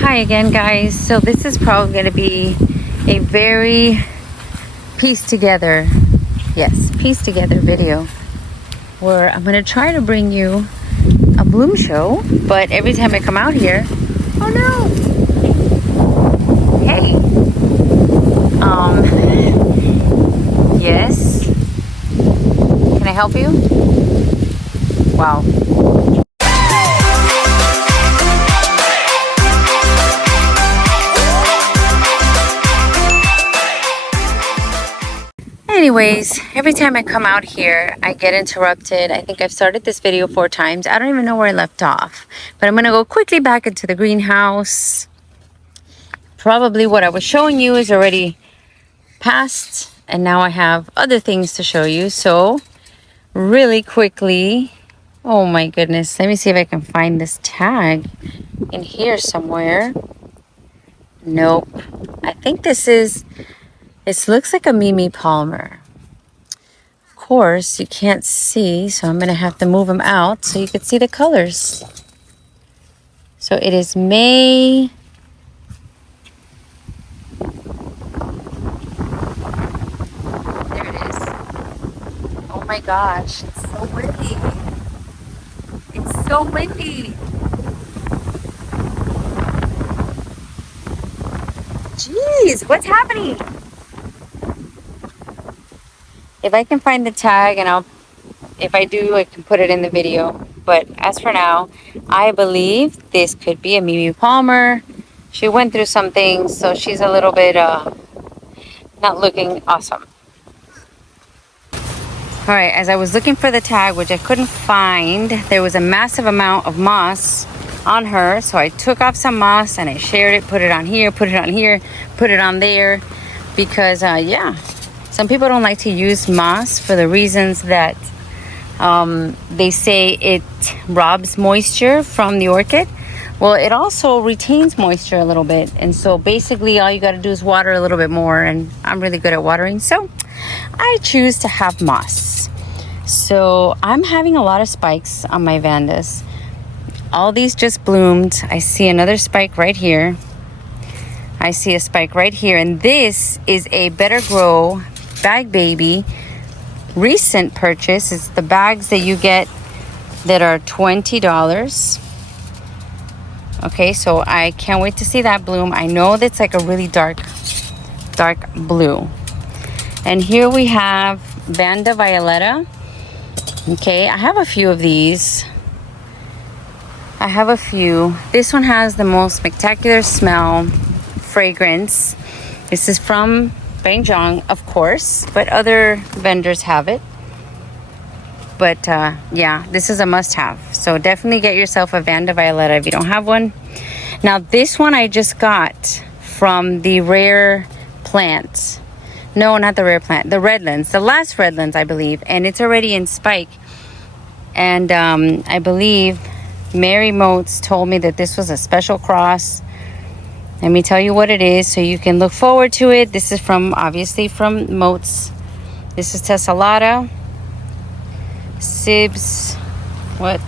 Hi again, guys. So this is probably going to be a very pieced together video where I'm going to try to bring you a bloom show, but every time I come out here, oh no, hey, yes, can I help you? Wow. Anyways, every time I come out here, I get interrupted. I think I've started this video 4 times. I don't even know where I left off. But I'm going to go quickly back into the greenhouse. Probably what I was showing you is already past. And now I have other things to show you. So, really quickly. Oh my goodness. Let me see if I can find this tag in here somewhere. Nope. I think this looks like a Mimi Palmer. Of course, you can't see, so I'm going to have to move them out so you can see the colors. So it is May. There it is. Oh my gosh, it's so windy. It's so windy. Jeez, what's happening? If I can find the tag, and if I do, I can put it in the video. But as for now, I believe this could be a Mimi Palmer. She went through some things, so she's a little bit not looking awesome. All right, as I was looking for the tag, which I couldn't find, there was a massive amount of moss on her. So I took off some moss and I shared it, put it on here, put it on here, put it on there. Because, yeah. Some people don't like to use moss for the reasons that they say it robs moisture from the orchid. Well, it also retains moisture a little bit. And so basically all you got to do is water a little bit more. And I'm really good at watering. So I choose to have moss. So I'm having a lot of spikes on my Vandas. All these just bloomed. I see another spike right here. I see a spike right here. And this is a Better Grow Bag Baby recent purchase. It's the bags that you get that are $20. Okay, so I can't wait to see that bloom. I know that's like a really dark blue. And here we have Vanda Violetta. Okay, I have a few of these. I have a few. This one has the most spectacular smell, fragrance. This is from Banjong, of course, but other vendors have it. But yeah, this is a must-have. So definitely get yourself a Vanda Violetta if you don't have one. Now this one I just got from the Rare Plant. No, not the Rare Plant. The Redlands. The last Redlands, I believe. And it's already in spike. And I believe Mary Motes told me that this was a special cross. Let me tell you what it is so you can look forward to it. This is obviously from Motes. This is Tessellata. Sibs. What?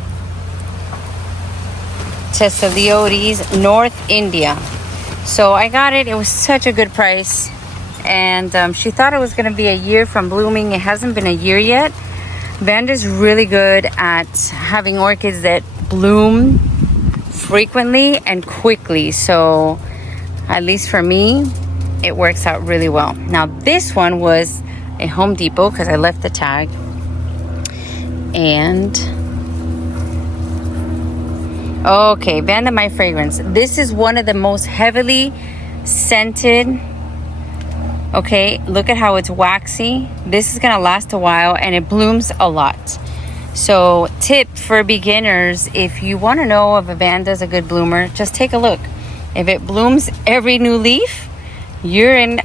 Tesseliotes, North India. So I got it. It was such a good price. And she thought it was going to be a year from blooming. It hasn't been a year yet. Vanda's really good at having orchids that bloom frequently and quickly. So at least for me, it works out really well. Now this one was a Home Depot because I left the tag. And okay, Vanda My Fragrance. This is one of the most heavily scented. Okay, look at how it's waxy. This is gonna last a while and it blooms a lot. So tip for beginners, if you want to know if a Vanda is a good bloomer, just take a look. If it blooms every new leaf, you're in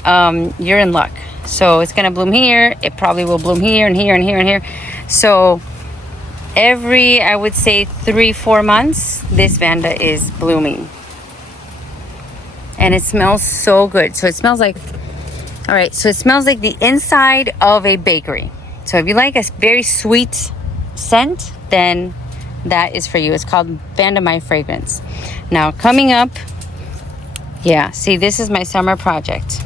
luck. So it's gonna bloom here, it probably will bloom here and here and here and here. So every, I would say 3-4 months, this Vanda is blooming. And it smells so good. So it smells like, all right, so it smells like the inside of a bakery. So if you like a very sweet scent, then that is for you. It's called Vanda My Fragrance. Now coming up Yeah, see, this is my summer project.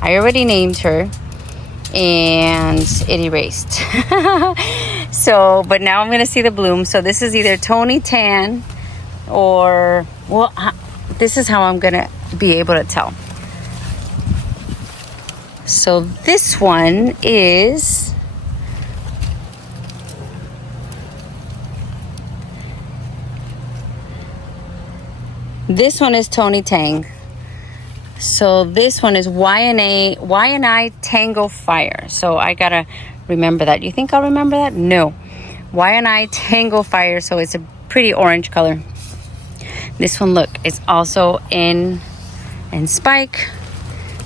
I already named her and it erased. So, but now I'm gonna see the bloom. So this is either Tony Tan or, well, this is how I'm gonna be able to tell. So this one is Tony Tang. So this one is Y&I Tango Fire. So I gotta remember that. You think I'll remember that? No. Y&I Tango Fire. So it's a pretty orange color. This one, look, it's also in spike.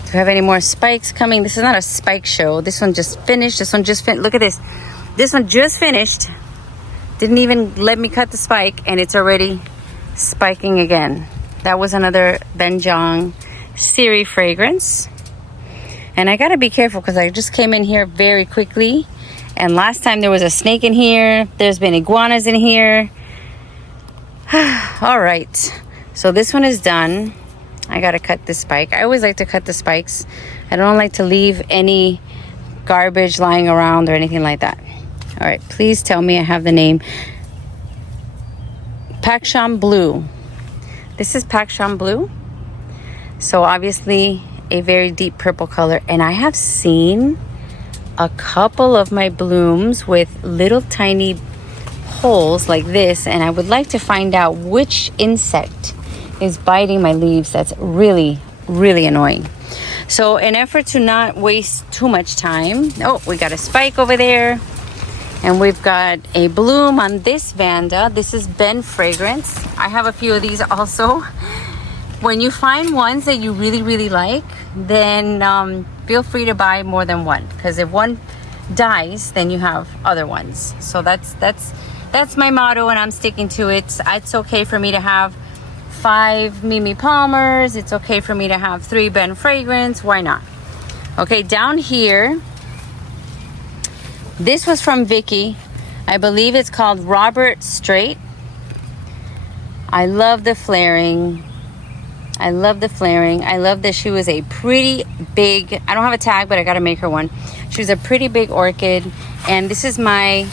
Do we have any more spikes coming? This is not a spike show. This one just finished. Look at this. This one just finished. Didn't even let me cut the spike, and it's already spiking again. That was another Benjong Siri fragrance. And I gotta be careful because I just came in here very quickly. And last time there was a snake in here. There's been iguanas in here. All right. So this one is done. I gotta cut this spike. I always like to cut the spikes. I don't like to leave any garbage lying around or anything like that. All right. Please tell me I have the name. Paksham Blue. This is Paksham Blue. So obviously a very deep purple color. And I have seen a couple of my blooms with little tiny holes like this. And I would like to find out which insect is biting my leaves. That's really, really annoying. So in effort to not waste too much time. Oh, we got a spike over there. And we've got a bloom on this Vanda. This is Ben Fragrance. I have a few of these also. When you find ones that you really, really like, then feel free to buy more than one. Because if one dies, then you have other ones. So that's my motto, and I'm sticking to it. It's okay for me to have 5 Mimi Palmers. It's okay for me to have 3 Ben Fragrance. Why not? Okay, down here, this was from Vicky. I believe it's called Robert Straight. I love the flaring. I love that she was a pretty big, I don't have a tag, but I gotta make her one. She was a pretty big orchid. And this is my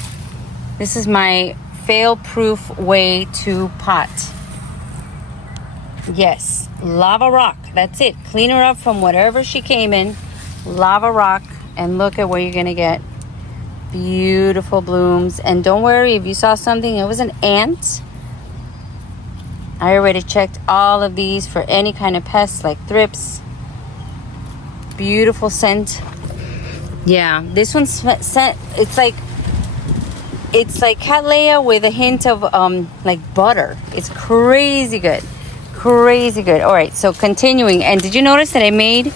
fail-proof way to pot. Yes, lava rock. That's it. Clean her up from whatever she came in. Lava rock. And look at what you're gonna get. Beautiful blooms. And don't worry if you saw something, it was an ant. I already checked all of these for any kind of pests like thrips. Beautiful scent. Yeah, this one's scent. It's like Cattleya with a hint of like butter. It's crazy good. Crazy good. All right, so continuing. And did you notice that I made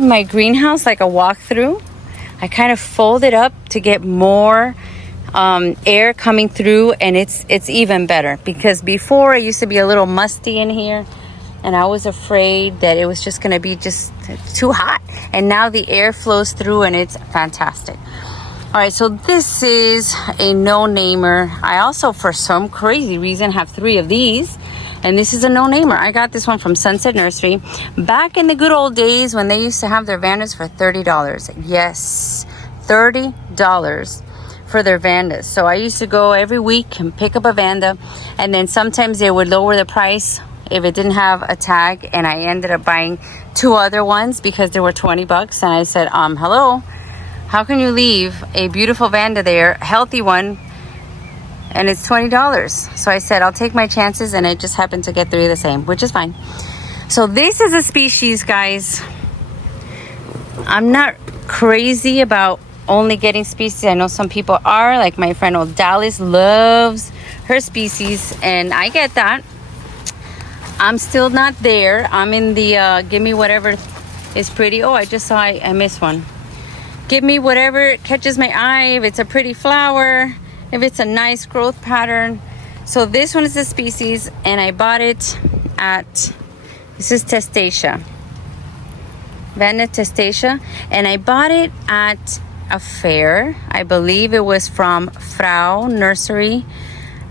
my greenhouse like a walkthrough? I kind of folded up to get more air coming through, and it's even better, because before it used to be a little musty in here and I was afraid that it was just going to be just too hot, and now the air flows through and it's fantastic. All right, so this is a no-namer. I also, for some crazy reason, have 3 of these, and this is a no-namer. I got this one from Sunset Nursery back in the good old days when they used to have their Vandas for $30. Yes, $30 for their Vandas. So I used to go every week and pick up a Vanda, and then sometimes they would lower the price if it didn't have a tag, and I ended up buying 2 other ones because they were $20. And I said, hello, how can you leave a beautiful Vanda there, healthy one, and it's $20? So I said, I'll take my chances, and I just happened to get 3 of the same, which is fine. So this is a species, guys. I'm not crazy about only getting species. I know some people are, like my friend Odalis loves her species, and I get that. I'm still not there. I'm in the give me whatever is pretty. Oh, I just saw I missed one. Give me whatever catches my eye. If it's a pretty flower, if it's a nice growth pattern. So this one is a species, and I bought it at, this is Testacea, Vanda Testacea, and I bought it at a fair. I believe it was from Frau Nursery,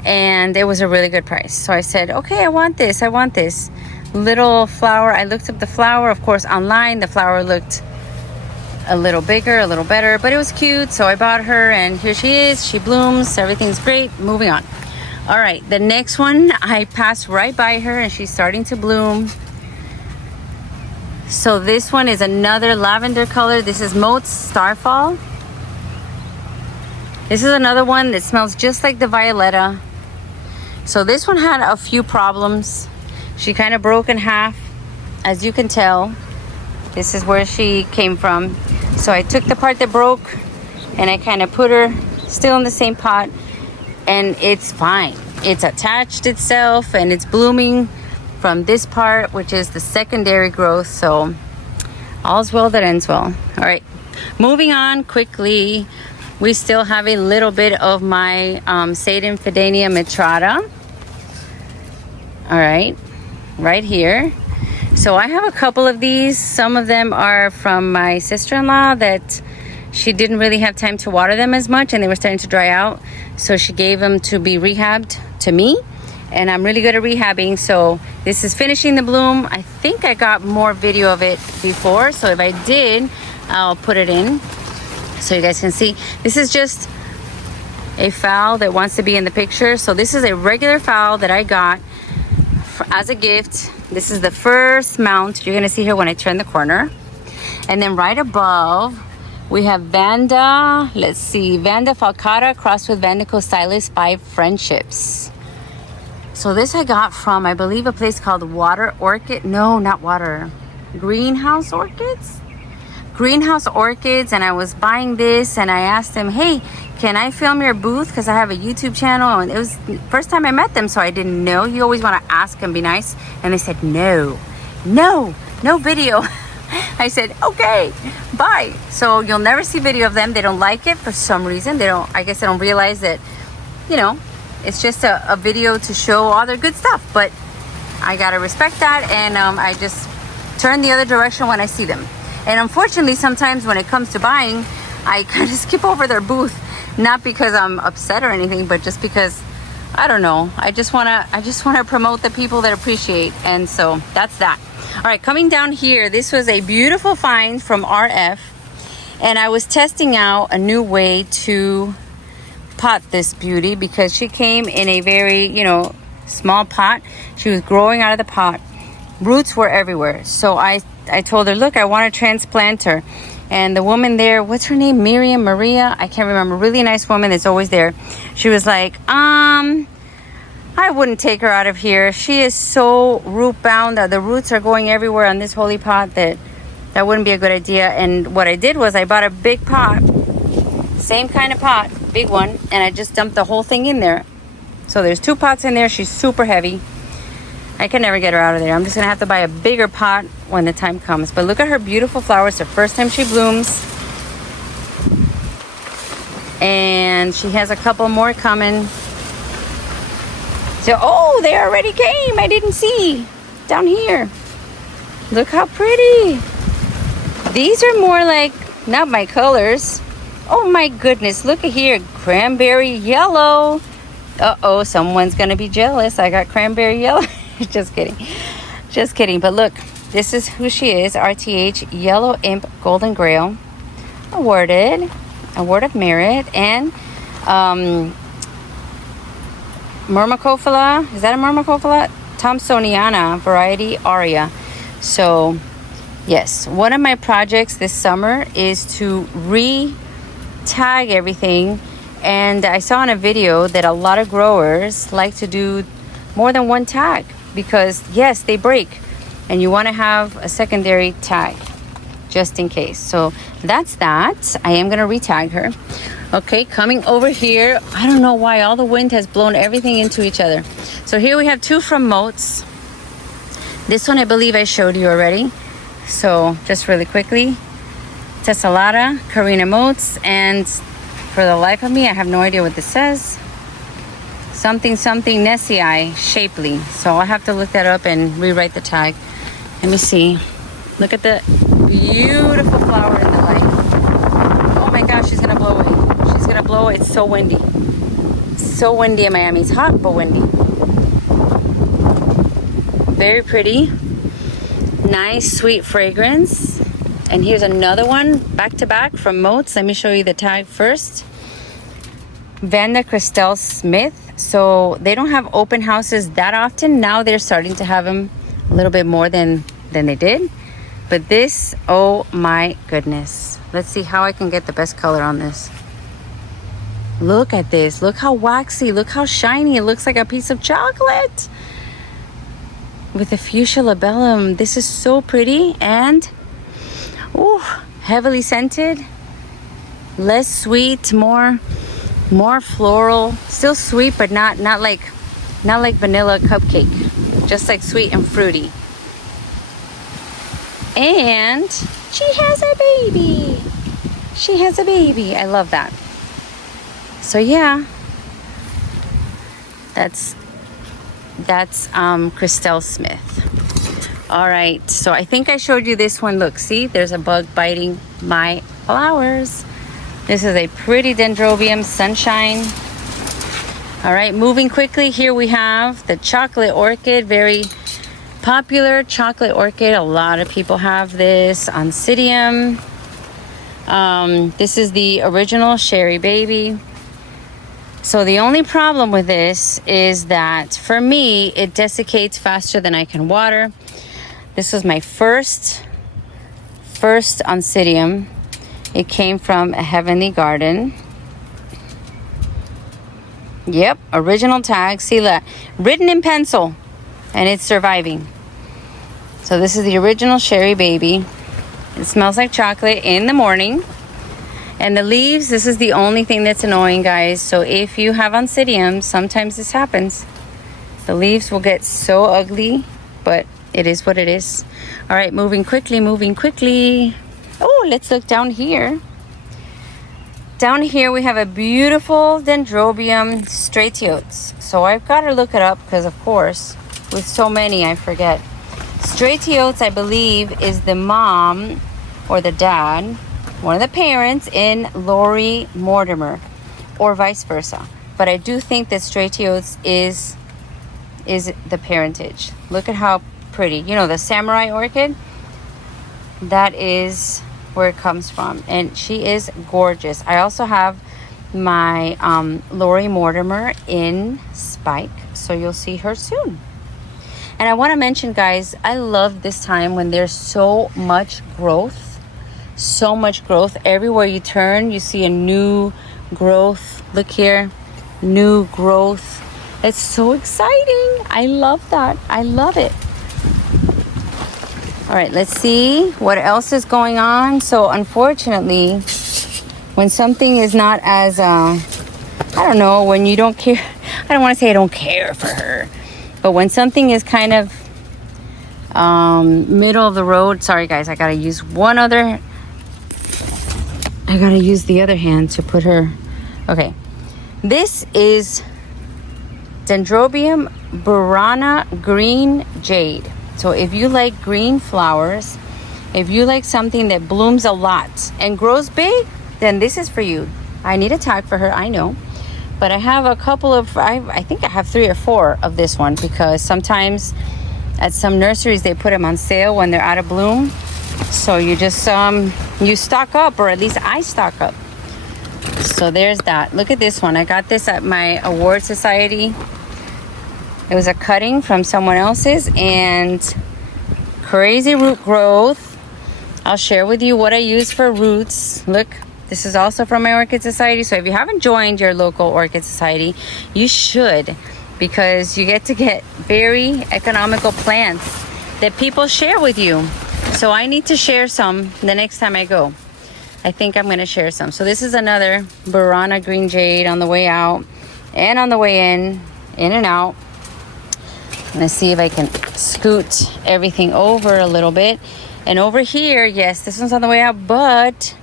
and it was a really good price. So I said, okay, I want this. little flower. I looked up the flower, of course, online. The flower looked a little bigger, a little better, but it was cute, so I bought her, and here she is. She blooms. Everything's great. Moving on. All right, the next one, I passed right by her, and she's starting to bloom. So this one is another lavender color. This is Moat's Starfall. This is another one that smells just like the Violetta. So this one had a few problems. She kind of broke in half, as you can tell. This is where she came from. So I took the part that broke and I kind of put her still in the same pot, and it's fine. It's attached itself and it's blooming from this part, which is the secondary growth. So all's well that ends well. All right, moving on quickly. We still have a little bit of my Satan Fidenia Mitrata. All right here. So I have a couple of these. Some of them are from my sister-in-law that she didn't really have time to water them as much, and they were starting to dry out. So she gave them to be rehabbed to me, and I'm really good at rehabbing. So this is finishing the bloom. I think I got more video of it before, so if I did, I'll put it in so you guys can see. This is just a phal that wants to be in the picture. So this is a regular phal that I got as a gift. This is the first mount. You're gonna see her when I turn the corner. And then right above, we have Vanda, let's see, Vanda Falcata crossed with Vandico Stylus 5 Friendships. So this I got from, I believe, a place called Water Orchid. No, not Water. Greenhouse Orchids? Greenhouse Orchids. And I was buying this and I asked them, hey, can I film your booth? Because I have a YouTube channel, and it was the first time I met them, so I didn't know. You always want to ask and be nice. And they said, no video. I said, okay, bye. So you'll never see video of them. They don't like it for some reason. I guess they don't realize that, you know, it's just a video to show all their good stuff. But I gotta respect that, and I just turn the other direction when I see them. And unfortunately, sometimes when it comes to buying, I kind of skip over their booth. Not because I'm upset or anything, but just because, I don't know. I just wanna promote the people that appreciate, and so that's that. All right, coming down here, this was a beautiful find from RF, and I was testing out a new way to pot this beauty because she came in a very, you know, small pot. She was growing out of the pot. Roots were everywhere. So I told her, look, I want to transplant her. And the woman there, what's her name? Maria? I can't remember. Really nice woman that's always there. She was like, I wouldn't take her out of here. She is so root bound that the roots are going everywhere on this holy pot that wouldn't be a good idea. And what I did was I bought a big pot, same kind of pot, big one, and I just dumped the whole thing in there. So there's 2 pots in there. She's super heavy. I can never get her out of there. I'm just gonna have to buy a bigger pot when the time comes. But look at her beautiful flowers. The first time she blooms. And she has a couple more coming. So, oh, they already came. I didn't see. Down here. Look how pretty. These are more like, not my colors. Oh my goodness, look at here. Cranberry yellow. Uh-oh, someone's gonna be jealous. I got cranberry yellow. Just kidding. But look, this is who she is. RTH Yellow Imp Golden Grail, awarded Award of Merit. And Myrmecophila, is that a Myrmecophila? Thomsoniana variety Aria. So yes, one of my projects this summer is to re-tag everything. And I saw in a video that a lot of growers like to do more than one tag because yes, they break, and you want to have a secondary tag just in case. So that's that. I am going to re-tag her. Okay, coming over here, I don't know why all the wind has blown everything into each other. So here we have 2 from Moats. This one I believe I showed you already. So just really quickly, Tessalata, Karina Moats, and for the life of me, I have no idea what this says. Something Nessii, Shapely. So I'll have to look that up and rewrite the tag. Let me see. Look at the beautiful flower in the light. Oh my gosh, she's gonna blow it. She's gonna blow it. It's so windy. So windy in Miami. It's hot, but windy. Very pretty. Nice, sweet fragrance. And here's another one, back to back from Moats. Let me show you the tag first. Vanda Christelle Smith. So they don't have open houses that often. Now they're starting to have them a little bit more than they did. But this, oh my goodness. Let's see how I can get the best color on this. Look at this. Look how waxy. Look how shiny. It looks like a piece of chocolate. With the fuchsia labellum. This is so pretty and ooh, heavily scented. Less sweet, more floral. Still sweet, but not like vanilla cupcake. Just like sweet and fruity. And she has a baby. She has a baby. I love that. So yeah, that's Christelle Smith. All right, so I think I showed you this one. Look, see, there's a bug biting my flowers. This is a pretty Dendrobium Sunshine. All right, moving quickly, here we have the chocolate orchid, very popular chocolate orchid. A lot of people have this. Oncidium. This is the original Sherry Baby. So the only problem with this is that for me, it desiccates faster than I can water. This was my first Oncidium. It came from a Heavenly Garden. Yep, original tag. See that? Written in pencil. And it's surviving. So this is the original Sherry Baby. It smells like chocolate in the morning. And the leaves, this is the only thing that's annoying, guys. So if you have Oncidium, sometimes this happens. The leaves will get so ugly, but it is what it is. All right, moving quickly. Oh, let's look down here. Down here, we have a beautiful Dendrobium Stratiotes. So I've got to look it up because, of course, with so many, I forget. Stratiotes, I believe, is the mom or the dad, one of the parents in Lori Mortimer, or vice versa. But I do think that Stratiotes is the parentage. Look at how pretty. You know, the samurai orchid? That is where it comes from. And she is gorgeous. I also have my Lori Mortimer in Spike. So you'll see her soon. And I want to mention, guys, I love this time when there's so much growth. So much growth. Everywhere you turn, you see a new growth. Look here. New growth. It's so exciting. I love that. I love it. All right, let's see what else is going on. So unfortunately, when something is not as, I don't know, when you don't care, I don't want to say I don't care for her, but when something is kind of middle of the road, sorry guys, I got to use the other hand to put her, okay. This is Dendrobium burana green jade. So if you like green flowers, if you like something that blooms a lot and grows big, then this is for you. I need a tag for her, I know. But I have a couple of, I think I have 3 or 4 of this one because sometimes at some nurseries they put them on sale when they're out of bloom. So you just, you stock up, or at least I stock up. So there's that. Look at this one. I got this at my award society. It was a cutting from someone else's and crazy root growth. I'll share with you what I use for roots. Look, this is also from my Orchid Society. So if you haven't joined your local Orchid Society, you should, because you get very economical plants that people share with you. So I need to share some the next time I go. I think I'm going to share some. So this is another Burana green jade on the way out and on the way in and out. Let's see if I can scoot everything over a little bit. And over here, yes, this one's on the way out, but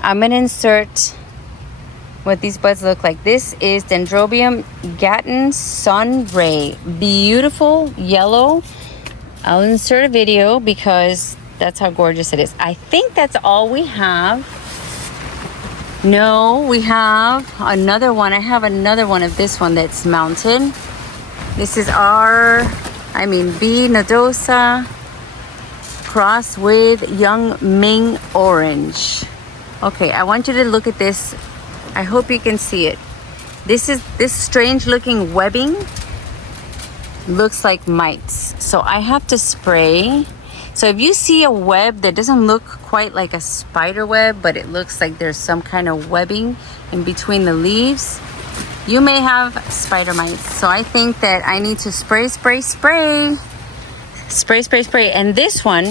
I'm going to insert what these buds look like. This is Dendrobium Gatton Sun Ray. Beautiful yellow. I'll insert a video because that's how gorgeous it is. I think that's all we have. No, we have another one. I have another one of this one that's mounted. This is our I mean, B. nodosa crossed with young Ming orange. Okay, I want you to look at this. I hope you can see it. This strange looking webbing looks like mites. So I have to spray. So if you see a web that doesn't look quite like a spider web, but it looks like there's some kind of webbing in between the leaves, you may have spider mites. So I think that I need to spray. And this one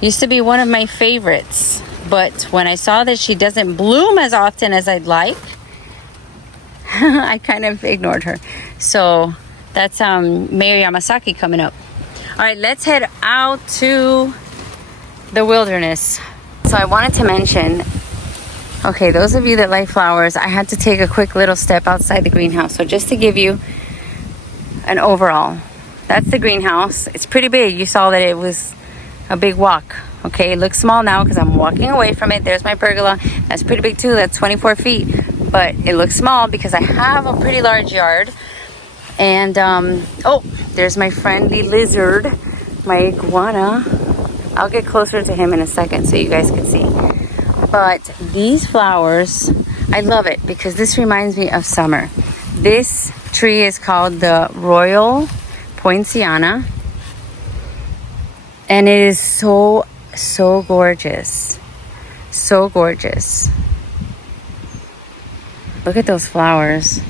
used to be one of my favorites. But when I saw that she doesn't bloom as often as I'd like, I kind of ignored her. So that's Mayor Yamasaki coming up. All right, let's head out to the wilderness. So I wanted to mention, okay, those of you that like flowers, I had to take a quick little step outside the greenhouse. So just to give you an overall, that's the greenhouse. It's pretty big. You saw that it was a big walk. Okay, it looks small now because I'm walking away from it. There's my pergola. That's pretty big too. That's 24 feet. But it looks small because I have a pretty large yard. And, oh, there's my friendly lizard, my iguana. I'll get closer to him in a second so you guys can see. But these flowers, I love it because this reminds me of summer. This tree is called the Royal Poinciana. And it is so gorgeous. So gorgeous. Look at those flowers.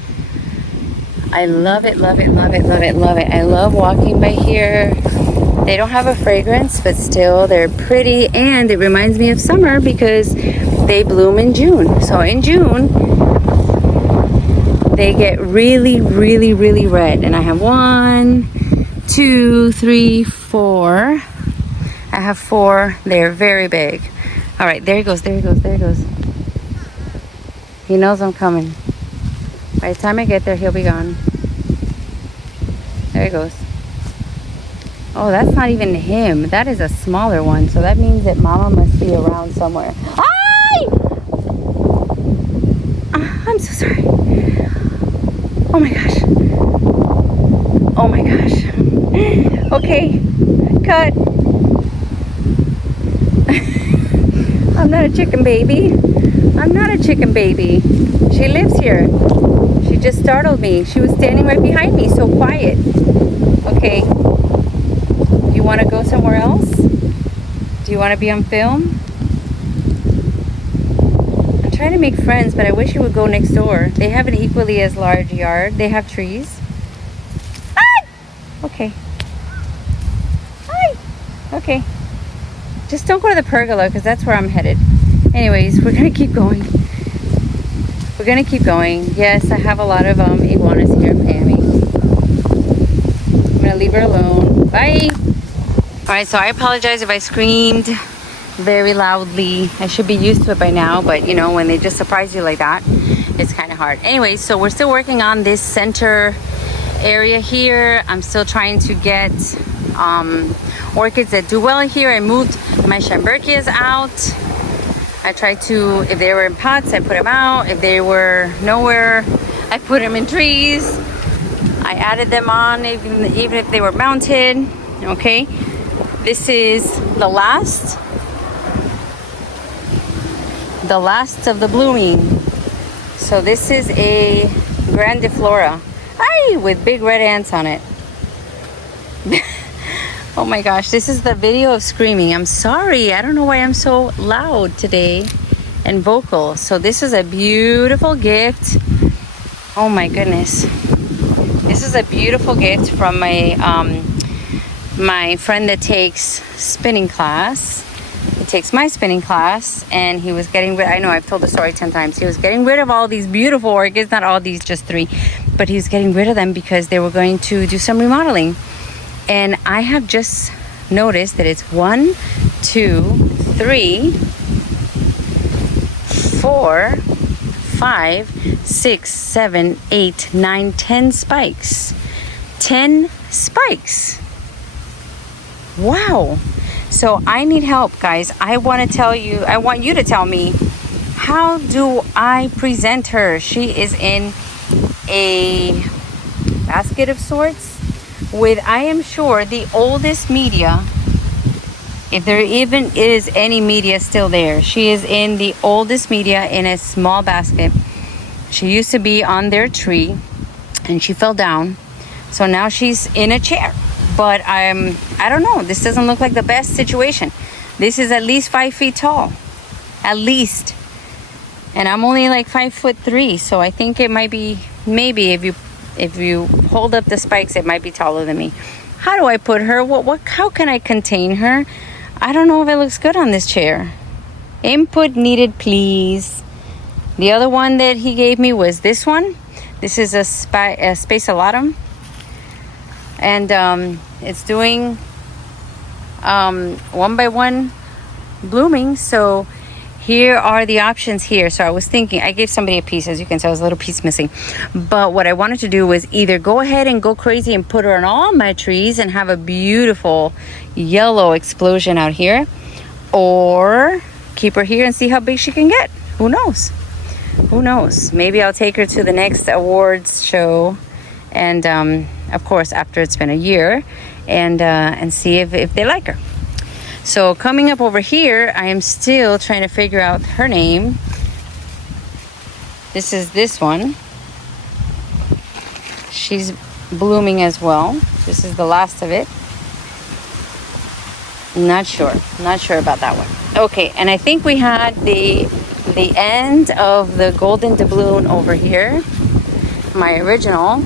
I love it. I love walking by here. They don't have a fragrance, but still they're pretty, and it reminds me of summer because they bloom in June. So in June, they get really red. And I have 1, 2, 3, 4. I have 4. They're very big. All right, there he goes. He knows I'm coming. By the time I get there, he'll be gone. There he goes. Oh, that's not even him. That is a smaller one. So that means that Mama must be around somewhere. Ay! I'm so sorry. Oh my gosh. Okay. Cut. I'm not a chicken baby. She lives here. She just startled me. She was standing right behind me, so quiet. Okay. Do you want to go somewhere else? Do you want to be on film? I'm trying to make friends, but I wish you would go next door. They have an equally as large yard. They have trees. Ah! Okay. Hi. Okay. Just don't go to the pergola because that's where I'm headed. Anyways, we're going to keep going. Yes, I have a lot of iguanas here in Miami. I'm going to leave her alone. Bye. All right, so I apologize if I screamed very loudly. I should be used to it by now, but you know, when they just surprise you like that, it's kind of hard. Anyways, so we're still working on this center area here. I'm still trying to get orchids that do well here. I moved my Schomburgkias out. I tried to, if they were in pots, I put them out. If they were nowhere, I put them in trees. I added them on even if they were mounted. Okay, this is the last of the blooming. So this is a grandiflora, with big red ants on it. Oh my gosh, this is the video of screaming. I'm sorry, I don't know why I'm so loud today and vocal. So this is a beautiful gift. Oh my goodness. This is a beautiful gift from my my friend that takes spinning class. He takes my spinning class, and he was getting rid, I know I've told the story 10 times. He was getting rid of all these beautiful orchids, not all these, just 3. But he was getting rid of them because they were going to do some remodeling. And I have just noticed that it's 1, 2, 3, 4, 5, 6, 7, 8, 9, 10 spikes. 10 spikes. Wow. So I need help, guys. I want you to tell me, how do I present her? She is in a basket of sorts. with, I am sure, the oldest media, if there even is any media still there. She is in the oldest media in a small basket. She used to be on their tree and she fell down. So now she's in a chair. But I don't know. This doesn't look like the best situation. This is at least 5 feet tall. At least. And I'm only like 5'3". So I think it might be, maybe if you hold up the spikes, it might be taller than me. How do I put her? How can I contain her? I don't know if it looks good on this chair. Input needed, please. The other one that he gave me was this one. This is a spaculatum. And it's doing 1 by 1 blooming. So here are the options here. So I was thinking, I gave somebody a piece. As you can tell, there's a little piece missing. But what I wanted to do was either go ahead and go crazy and put her on all my trees and have a beautiful yellow explosion out here, or keep her here and see how big she can get. Who knows? Who knows? Maybe I'll take her to the next awards show, and of course after it's been a year, and see if they like her. So coming up over here, I am still trying to figure out her name. This is this one. She's blooming as well. This is the last of it. Not sure about that one. Okay, and I think we had the end of the golden doubloon over here. My original.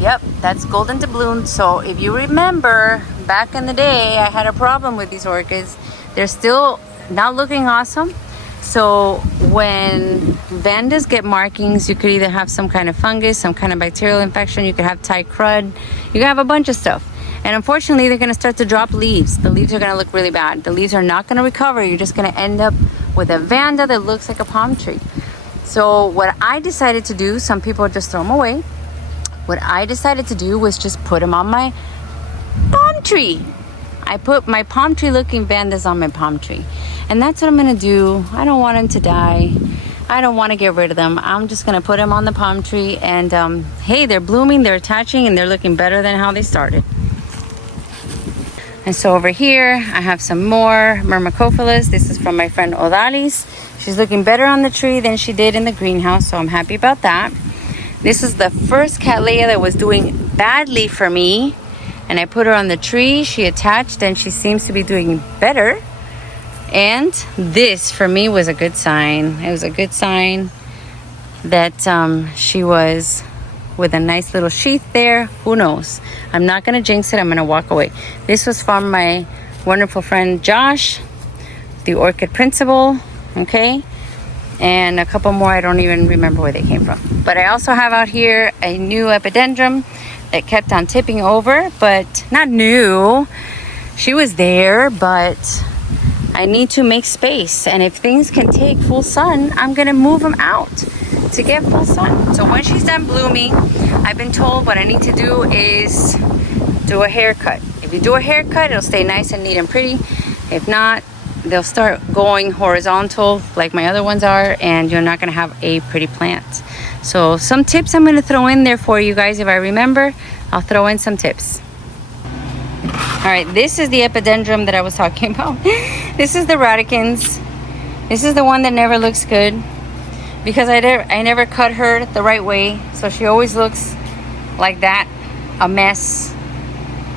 Yep, that's golden doubloon. So if you remember, back in the day, I had a problem with these orchids. They're still not looking awesome. So when vandas get markings, you could either have some kind of fungus, some kind of bacterial infection. You could have Thai crud. You could have a bunch of stuff. And unfortunately, they're going to start to drop leaves. The leaves are going to look really bad. The leaves are not going to recover. You're just going to end up with a vanda that looks like a palm tree. So what I decided to do, some people just throw them away. What I decided to do was just put them on my palm tree. I put my palm tree looking vandas on my palm tree. And that's what I'm going to do. I don't want them to die. I don't want to get rid of them. I'm just going to put them on the palm tree. And hey, they're blooming, they're attaching, and they're looking better than how they started. And so over here, I have some more Myrmecophilus. This is from my friend Odalis. She's looking better on the tree than she did in the greenhouse, so I'm happy about that. This is the first Cattleya that was doing badly for me, and I put her on the tree. She attached, and she seems to be doing better. And this, for me, was a good sign. It was a good sign that she was with a nice little sheath there. Who knows? I'm not going to jinx it. I'm going to walk away. This was from my wonderful friend Josh, the orchid principal. Okay. And a couple more, I don't even remember where they came from. But I also have out here a new epidendrum that kept on tipping over, but not new. She was there, but I need to make space. And if things can take full sun, I'm gonna move them out to get full sun. So when she's done blooming, I've been told what I need to do is do a haircut. If you do a haircut, it'll stay nice and neat and pretty. If not, they'll start going horizontal like my other ones are, and you're not going to have a pretty plant. So some tips I'm going to throw in there for you guys. If I remember, I'll throw in some tips. All right, this is the epidendrum that I was talking about. This is the radicans. This is the one that never looks good because I never cut her the right way, so she always looks like that, a mess.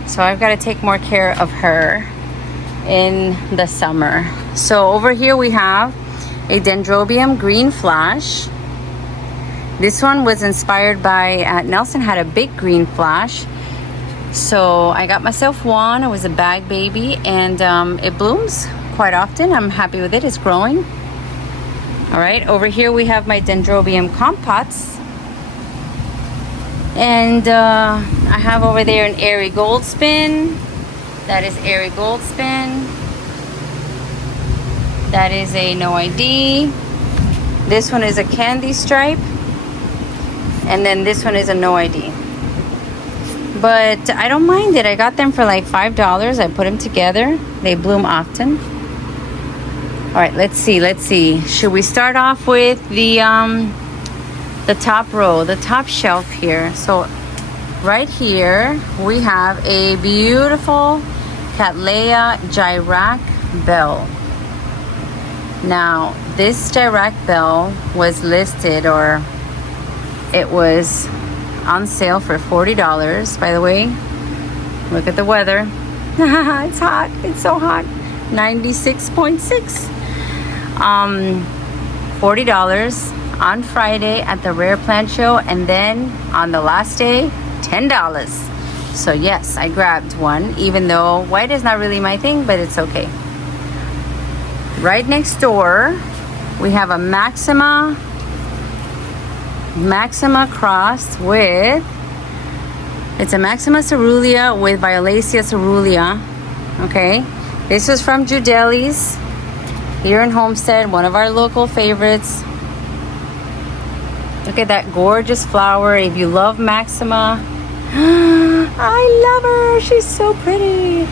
So I've got to take more care of her in the summer. So over here we have a Dendrobium green flash. This one was inspired by Nelson had a big green flash, so I got myself one. It was a bag baby, and it blooms quite often. I'm happy with it. It's growing. All right, over here we have my Dendrobium compots, and I have over there an airy goldspin. That is airy goldspin. That is a no ID. This one is a candy stripe, and then this one is a no ID. But I don't mind it. I got them for like $5. I put them together. They bloom often. All right, let's see. Should we start off with the top row, the top shelf here? So right here we have a beautiful Cattleya Gyrac bell. Now this Gyrac bell was listed, or it was on sale for $40. By the way, look at the weather. It's hot. It's so hot. 96.6. $40 on Friday at the Rare Plant Show, and then on the last day, $10. So yes, I grabbed one, even though white is not really my thing, but it's okay. Right next door, we have a Maxima crossed with, it's a Maxima Cerulean with Violacea Cerulean. Okay, this was from Judeli's here in Homestead, one of our local favorites. Look at that gorgeous flower. If you love Maxima, I love her. She's so pretty.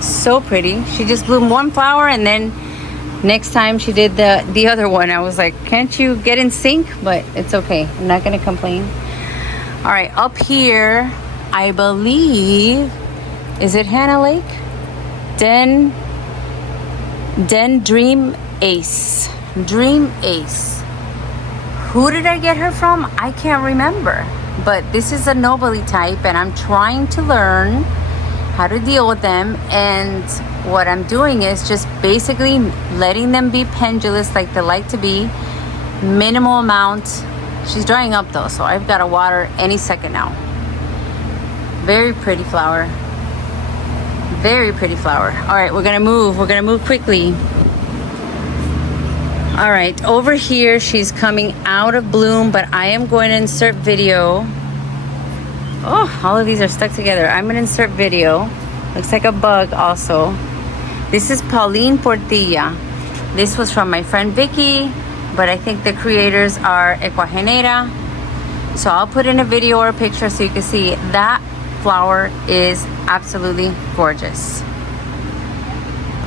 So pretty. She just bloomed one flower, and then next time she did the other one. I was like, can't you get in sync? But it's okay. I'm not going to complain. All right, up here, I believe, is it Hannah Lake? Dream Ace. Dream Ace. Who did I get her from? I can't remember. But this is a novelty type, and I'm trying to learn how to deal with them. And what I'm doing is just basically letting them be pendulous like they like to be. Minimal amount. She's drying up though, so I've got to water any second now. Very pretty flower. Very pretty flower. All right, we're gonna move quickly. All right, over here she's coming out of bloom, but I am going to insert video. Oh, all of these are stuck together. I'm gonna insert video. Looks like a bug also. This is Pauline Portilla. This was from my friend Vicky, but I think the creators are Ecuagenera. So I'll put in a video or a picture so you can see. That flower is absolutely gorgeous.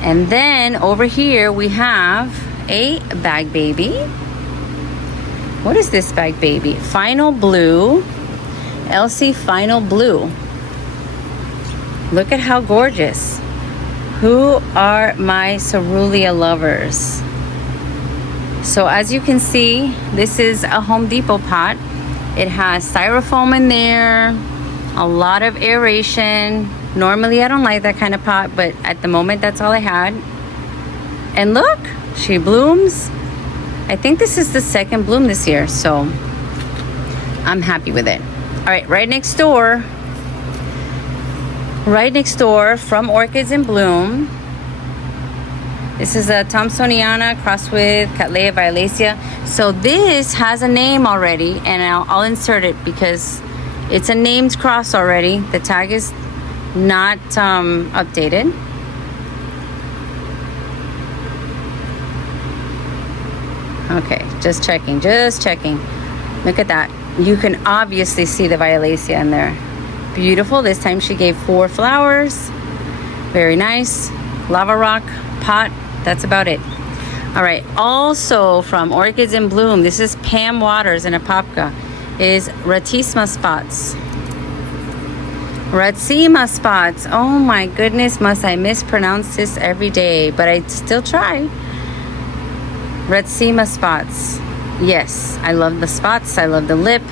And then over here we have a bag baby. What is this bag baby? Final Blue. Elsie Final Blue. Look at how gorgeous. Who are my Cerulean lovers? So as you can see, this is a Home Depot pot. It has styrofoam in there, a lot of aeration. Normally I don't like that kind of pot, but at the moment that's all I had. And look, she blooms. I think this is the second bloom this year, so I'm happy with it. All right, right next door from Orchids in Bloom, this is a Thomsoniana crossed with Cattleya Violacea. So this has a name already, and I'll insert it because it's a named cross already. The tag is not updated. Okay, just checking. Look at that. You can obviously see the Violacea in there. Beautiful. This time she gave 4 flowers. Very nice. Lava rock pot. That's about it. All right. Also from Orchids in Bloom, this is Pam Waters in Apopka, is Ratisma spots. Ratsima spots. Oh my goodness, must I mispronounce this every day, but I still try. Ratsima spots. Yes, I love the spots. I love the lip.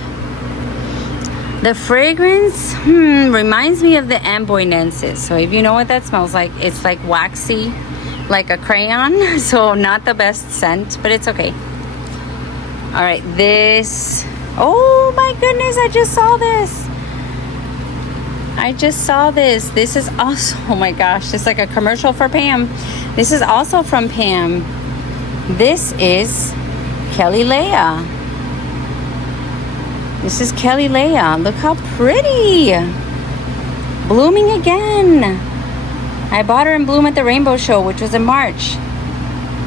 The fragrance reminds me of the Amboinensis. So if you know what that smells like, it's like waxy, like a crayon. So not the best scent, but it's okay. All right, this. Oh my goodness, I just saw this. This is also, oh my gosh, it's like a commercial for Pam. This is also from Pam. This is Kelly Leia. This is Kelly Leia. Look how pretty. Blooming again. I bought her in bloom at the Rainbow Show, which was in March.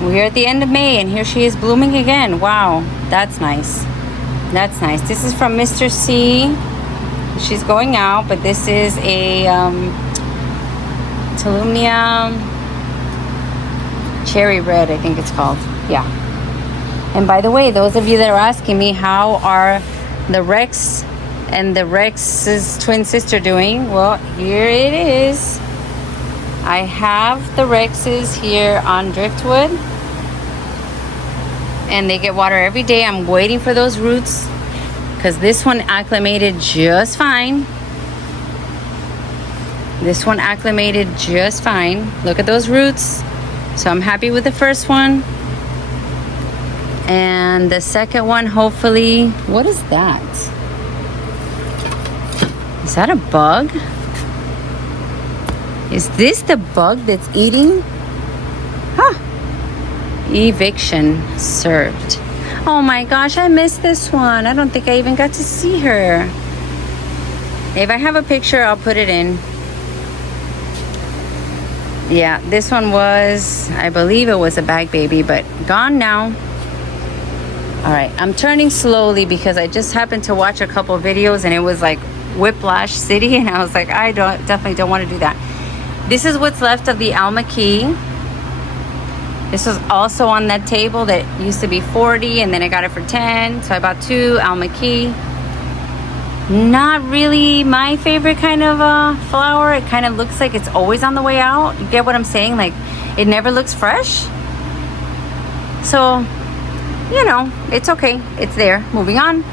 We're at the end of May, and here she is blooming again. Wow, that's nice. That's nice. This is from Mr. C. She's going out, but this is a Tolumnia Cherry Red, I think it's called. Yeah. And by the way, those of you that are asking me, how are the Rex and the Rex's twin sister doing? Well, here it is. I have the Rexes here on driftwood, and they get water every day. I'm waiting for those roots because this one acclimated just fine. This one acclimated just fine. Look at those roots. So I'm happy with the first one. And the second one, hopefully, what is that? Is that a bug? Is this the bug that's eating? Huh. Eviction served. Oh my gosh, I missed this one. I don't think I even got to see her. If I have a picture, I'll put it in. Yeah, this one was, I believe it was a bag baby, but gone now. All right, I'm turning slowly because I just happened to watch a couple videos and it was like Whiplash City, and I was like, I definitely don't want to do that. This is what's left of the Alma Key. This was also on that table that used to be 40, and then I got it for 10. So I bought 2 Alma Key. Not really my favorite kind of flower. It kind of looks like it's always on the way out. You get what I'm saying? Like, it never looks fresh. So, you know, it's okay. It's there. Moving on.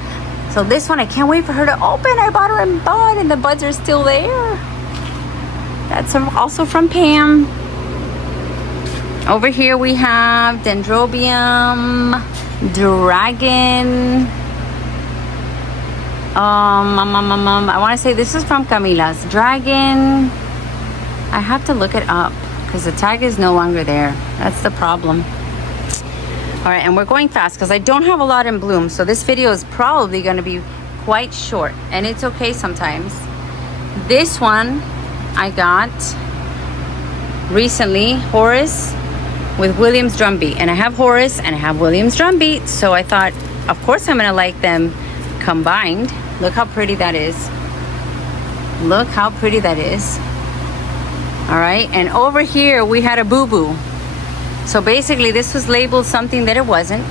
So this one, I can't wait for her to open. I bought her in bud, and the buds are still there. That's also from Pam. Over here we have Dendrobium Dragon. I want to say this is from Camila's Dragon. I have to look it up because the tag is no longer there. That's the problem. All right, and we're going fast because I don't have a lot in bloom, so this video is probably going to be quite short, and it's okay sometimes. This one I got recently, Horace with Williams Drumbeat, and I have Horace and I have Williams Drumbeat, so I thought, of course I'm going to like them combined. Look how pretty that is. Look how pretty that is. All right, and over here we had a boo-boo. So basically this was labeled something that it wasn't.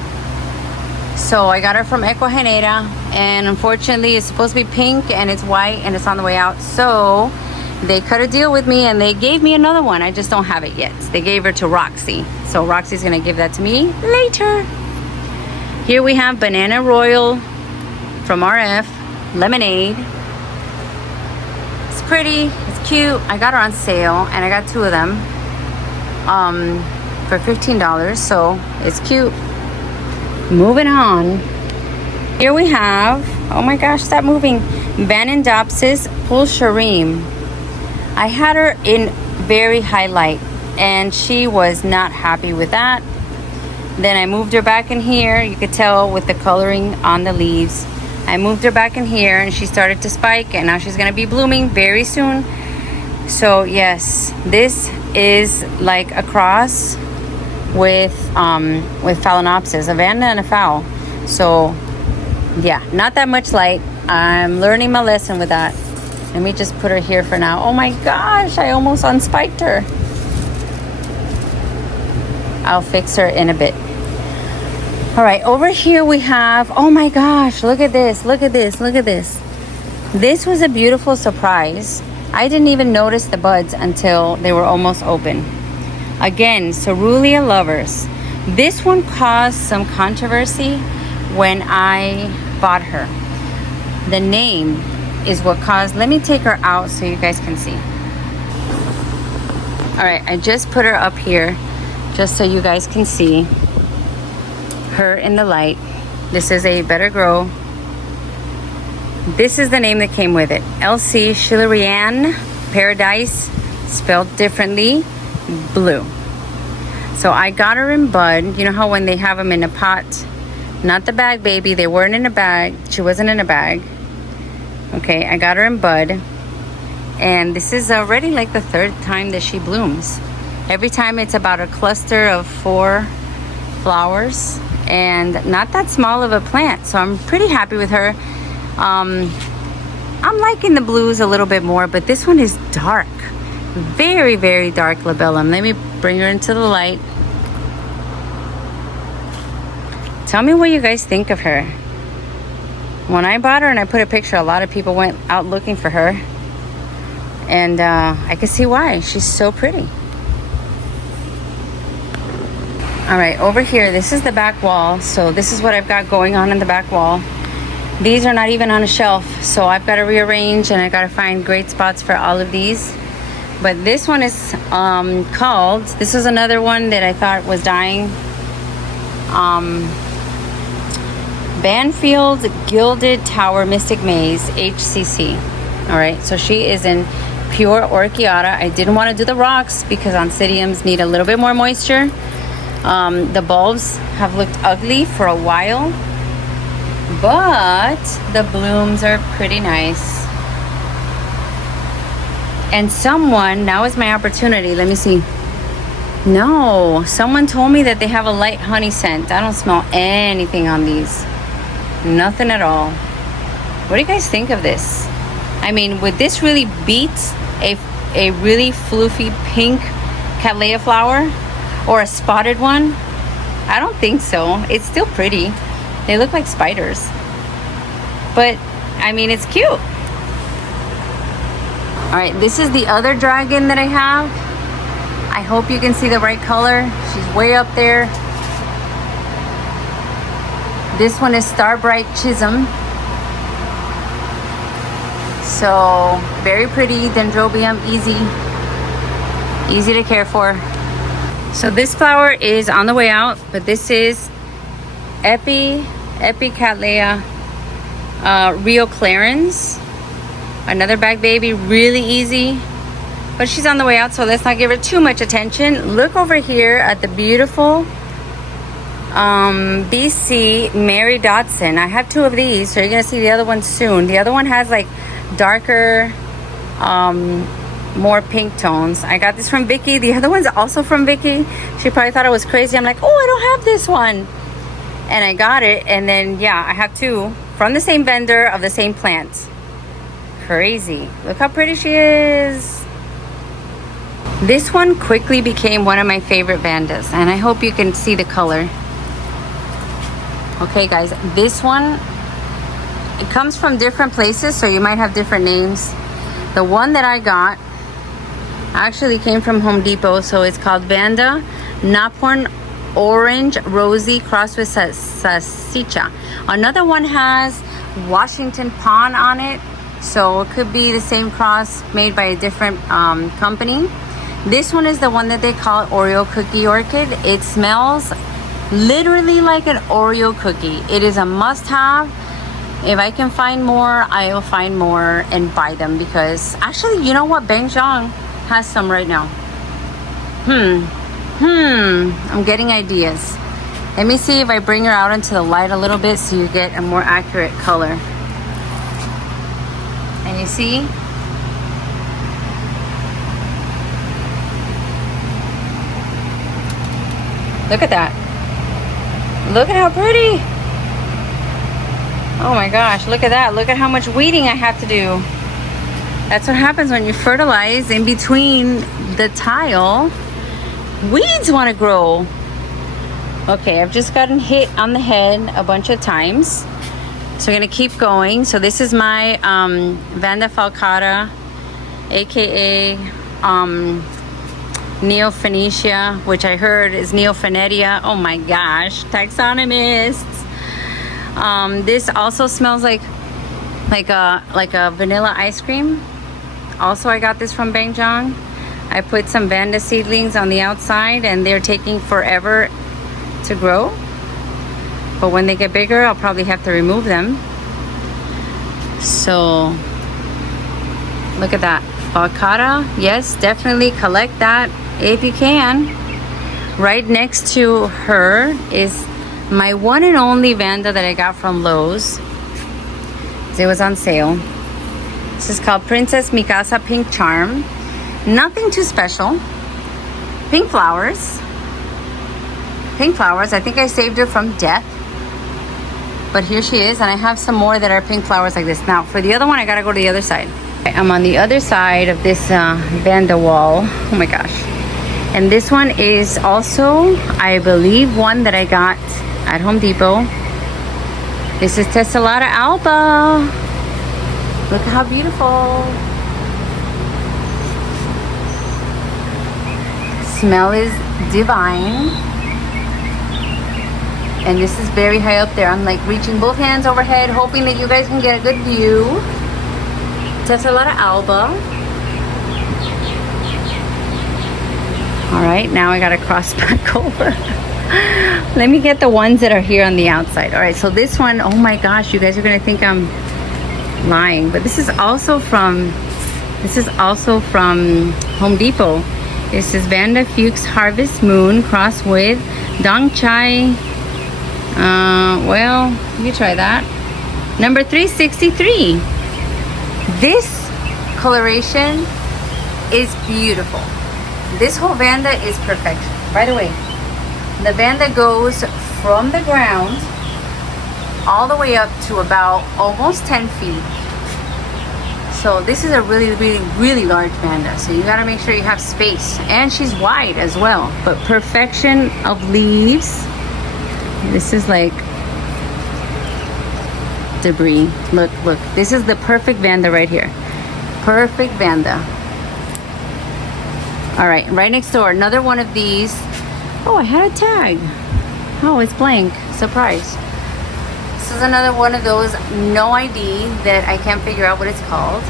So I got her from Ecuagenera, and unfortunately it's supposed to be pink and it's white and it's on the way out. So they cut a deal with me and they gave me another one. I just don't have it yet. They gave her to Roxy. So Roxy's gonna give that to me later. Here we have Banana Royal from RF, Lemonade. It's pretty, it's cute. I got her on sale and I got 2 of them for $15, so it's cute. Moving on. Here we have, oh my gosh, stop moving, Vanandopsis Pulcharim. I had her in very high light and she was not happy with that. Then I moved her back in here. You could tell with the coloring on the leaves. I moved her back in here and she started to spike, and now she's gonna be blooming very soon. So yes, this is like a cross with phalaenopsis, a vanda and a phal. So yeah, not that much light. I'm learning my lesson with that. Let me just put her here for now. Oh my gosh, I almost unspiked her. I'll fix her in a bit. All right, over here we have, oh my gosh, look at this, look at this, look at this. This was a beautiful surprise. I didn't even notice the buds until they were almost open. Again, Cerulean lovers. This one caused some controversy when I bought her. The name is what caused, let me take her out so you guys can see. All right, I just put her up here just so you guys can see her in the light. This is a Better Grow. This is the name that came with it. LC Schillerian Paradise, spelled differently, blue. So I got her in bud. You know how when they have them in a pot, not the bag baby, they weren't in a bag. She wasn't in a bag. Okay, I got her in bud. And this is already like the 3rd time that she blooms. Every time it's about a cluster of 4 flowers, and not that small of a plant, so I'm pretty happy with her. I'm liking the blues a little bit more, but this one is dark, very, very dark labellum. Let me bring her into the light. Tell me what you guys think of her. When I bought her and I put a picture, a lot of people went out looking for her. And I can see why. She's so pretty. All right, over here, this is the back wall. So this is what I've got going on in the back wall. These are not even on a shelf, so I've got to rearrange and I got to find great spots for all of these. But this one is called, this is another one that I thought was dying. Banfield Gilded Tower Mystic Maze, HCC. All right, so she is in pure orchiata. I didn't want to do the rocks because oncidiums need a little bit more moisture. The bulbs have looked ugly for a while, but the blooms are pretty nice. And someone, now is my opportunity. Let me see. No, someone told me that they have a light honey scent. I don't smell anything on these. Nothing at all. What do you guys think of this? I mean, would this really beat a really floofy pink cattleya flower or a spotted one? I don't think so. It's still pretty. They look like spiders. But, I mean, it's cute. All right, this is the other dragon that I have. I hope you can see the right color. She's way up there. This one is Star Bright Chisholm. So, very pretty. Dendrobium, easy to care for. So this flower is on the way out, but this is Cattleya Rio Clarence. Another bag baby, really easy. But she's on the way out, so let's not give her too much attention. Look over here at the beautiful BC Mary Dodson. I have two of these, so you're gonna see the other one soon. The other one has like darker, more pink tones. I got this from Vicky. The other one's also from Vicky. She probably thought I was crazy. I'm like, oh, I don't have this one. And I got it, and then yeah, I have two from the same vendor of the same plant. Crazy. Look how pretty she is. This one quickly became one of my favorite vandas, and I hope you can see the color. Okay guys, this one, it comes from different places, so you might have different names. The one that I got actually came from Home Depot, so it's called Vanda Naporn Orange Rosy crossed with Salsicha. Another one has Washington Pond on it, so it could be the same cross made by a different company. This one is the one that they call Oreo cookie orchid. It smells literally like an Oreo cookie. It is a must-have. If I can find more, I will find more and buy them, because actually, you know what? Bangjiang has some right now. I'm getting ideas. Let me see if I bring her out into the light a little bit so you get a more accurate color. And you see? Look at that. Look at how pretty. Oh my gosh, look at that. Look at how much weeding I have to do. That's what happens when you fertilize in between the tile. Weeds want to grow. Okay, I've just gotten hit on the head a bunch of times. So we're gonna keep going. So this is my Vanda falcata, aka Neophoenicia, which I heard is Neophonetia. Oh my gosh, taxonomists. This also smells like a vanilla ice cream. Also, I got this from Bangjiang. I put some Vanda seedlings on the outside, and they're taking forever to grow. But when they get bigger, I'll probably have to remove them. So, look at that. Falcata, yes, definitely collect that if you can. Right next to her is my one and only Vanda that I got from Lowe's. It was on sale. This is called Princess Mikasa Pink Charm. Nothing too special. Pink flowers. Pink flowers. I think I saved her from death. But here she is, and I have some more that are pink flowers like this. Now, for the other one, I gotta go to the other side. I'm on the other side of this Vanda wall. Oh my gosh. And this one is also, I believe, one that I got at Home Depot. This is Tessellata alba. Look how beautiful. Smell is divine. And this is very high up there. I'm like reaching both hands overhead, hoping that you guys can get a good view. Tessellata alba. All right, now I gotta cross back over. Let me get the ones that are here on the outside. All right, so this one, oh my gosh, you guys are gonna think I'm lying, but this is also from Home Depot. This is Vanda Fuchs Harvest Moon crossed with Dong Chai. Well, you try that. Number 363. This coloration is beautiful. This whole Vanda is perfection. By the way, the Vanda goes from the ground all the way up to about almost 10 feet. So this is a really large Vanda. So you gotta make sure you have space. And she's wide as well. But perfection of leaves. This is like debris. Look. This is the perfect Vanda right here. Perfect Vanda. All right, right next door, another one of these. Oh, I had a tag. Oh, it's blank. Surprise. This is another one of those no ID that I can't figure out what it's called.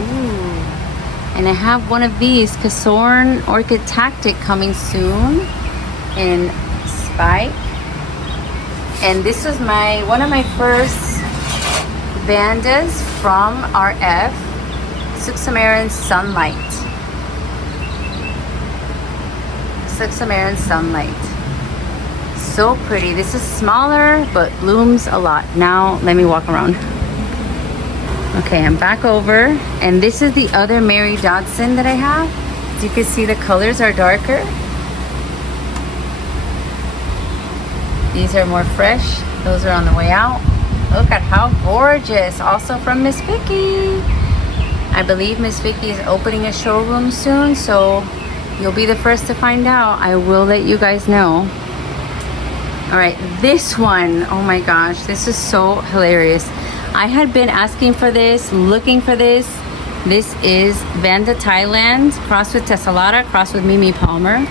Ooh. And I have one of these, Casorn Orchid Tactic, coming soon in Spike. And this was one of my first Vandas from RF, Suxamaran Sunlight. Suxamaran Sunlight. So pretty. This is smaller but blooms a lot. Now let me walk around. Okay, I'm back over, and this is the other Mary Dodson that I have. As you can see, the colors are darker. These are more fresh. Those are on the way out. Look at how gorgeous. Also from Miss Vicky. I believe Miss Vicky is opening a showroom soon, so you'll be the first to find out. I will let you guys know. All right, this one, oh my gosh, this is so hilarious. I had been asking for this, looking for this. This is Vanda Thailand, crossed with Tessellata, crossed with Mimi Palmer,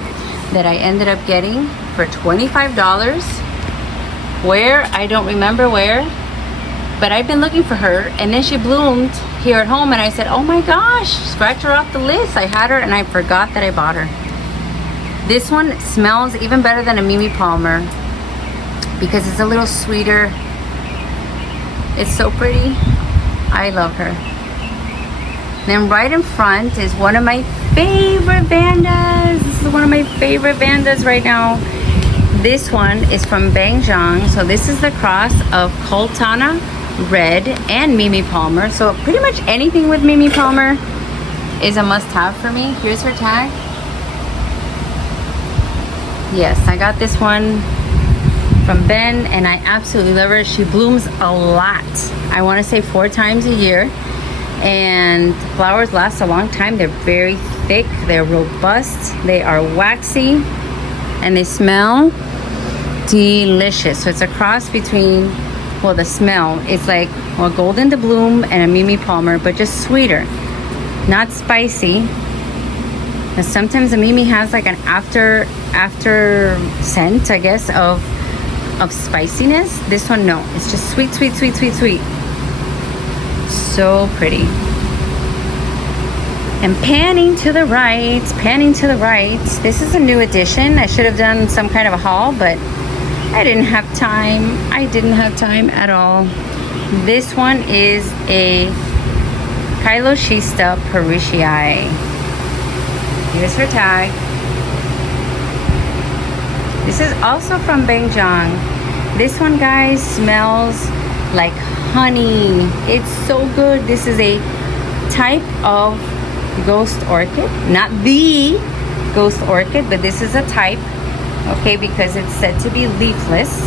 that I ended up getting for $25. Where? I don't remember where, but I've been looking for her, and then she bloomed here at home, and I said, oh my gosh, scratch her off the list. I had her, and I forgot that I bought her. This one smells even better than a Mimi Palmer, because it's a little sweeter. It's so pretty. I love her. Then right in front is one of my favorite Vandas. This is one of my favorite Vandas right now. This one is from Bangjong. So this is the cross of Coltana Red and Mimi Palmer. So pretty much anything with Mimi Palmer is a must-have for me. Here's her tag. Yes, I got this one from Ben, and I absolutely love her. She blooms a lot. I want to say 4 times a year, and flowers last a long time. They're very thick, they're robust, they are waxy, and they smell delicious. So it's a cross between, well, the smell is like a Golden to Bloom and a Mimi Palmer, but just sweeter, not spicy. And sometimes a Mimi has like an after scent, I guess, of spiciness. This one, no, it's just sweet. So pretty. And panning to the right, this is a new addition. I should have done some kind of a haul, but I didn't have time. I didn't have time at all. This one is a Kyloschista parishii. Here's her tag. This is also from Bangjong. This one, guys, smells like honey. It's so good. This is a type of ghost orchid. Not the ghost orchid, but this is a type, okay, because it's said to be leafless.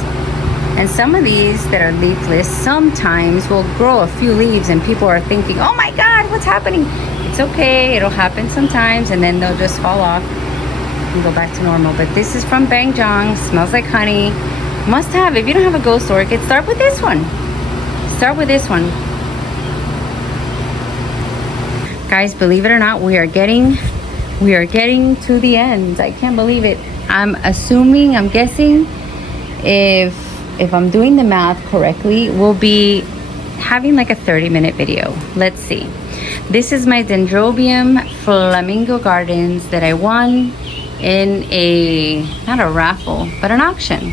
And some of these that are leafless sometimes will grow a few leaves, and people are thinking, oh my God, what's happening? It's okay. It'll happen sometimes, and then they'll just fall off and go back to normal. But this is from Bangjong. Smells like honey. Must have. If you don't have a ghost orchid, start with this one. Start with this one. Guys, believe it or not, we are getting to the end. I can't believe it. I'm guessing if I'm doing the math correctly, we'll be having like a 30-minute video. Let's see. This is my Dendrobium Flamingo Gardens that I won in not a raffle, but an auction.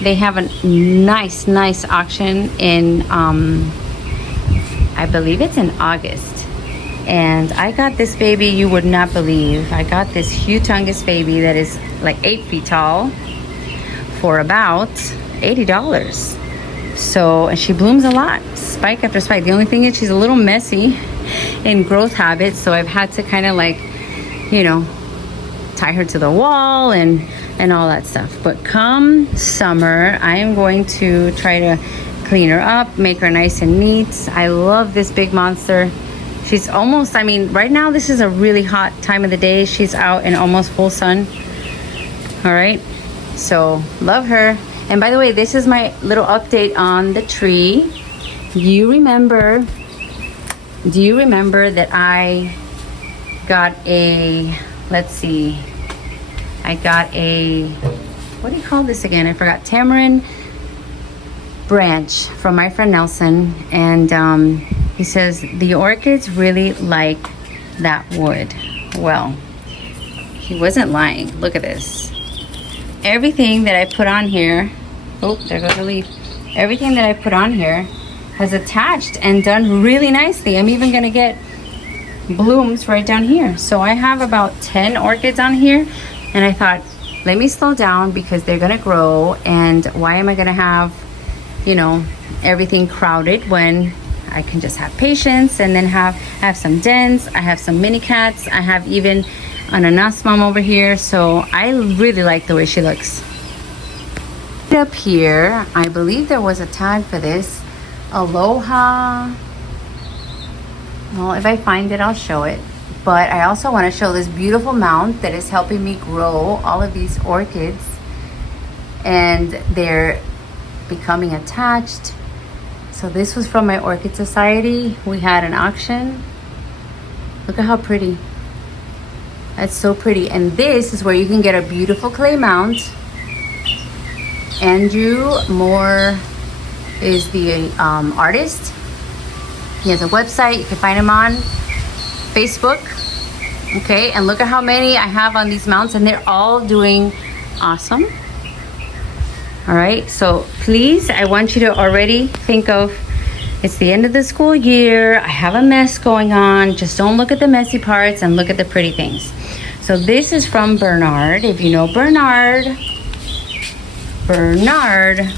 They have a nice auction in, I believe it's in August. And I got this baby, you would not believe. I got this humongous baby that is like 8 feet tall for about $80. So, and she blooms a lot, spike after spike. The only thing is she's a little messy in growth habits, so I've had to kind of like, you know, tie her to the wall and all that stuff. But come summer, I am going to try to clean her up, make her nice and neat. I love this big monster. She's almost, I mean, right now this is a really hot time of the day. She's out in almost full sun. All right, so love her. And by the way, this is my little update on the tree. Do you remember that I got a, let's see, I got a, what do you call this again? I forgot. Tamarind branch from my friend Nelson. And he says the orchids really like that wood. Well, he wasn't lying. Look at this. Everything that I put on here, oh, there goes the leaf. Everything that I put on here has attached and done really nicely. I'm even gonna get blooms right down here. So I have about 10 orchids on here, and I thought, let me slow down because they're gonna grow, and why am I gonna have, you know, everything crowded when I can just have patience and then have some dens. I have some mini cats. I have even an anasmum over here. So I really like the way she looks. Up here, I believe there was a tag for this. Aloha. Well, if I find it, I'll show it. But I also want to show this beautiful mount that is helping me grow all of these orchids. And they're becoming attached. So this was from my Orchid Society. We had an auction. Look at how pretty. That's so pretty. And this is where you can get a beautiful clay mount. Andrew Moore is the artist. He has a website. You can find him on Facebook. Okay, and look at how many I have on these mounts, and they're all doing awesome. All right, so please, I want you to already think of, it's the end of the school year. I have a mess going on. Just don't look at the messy parts and look at the pretty things. So this is from Bernard. If you know Bernard,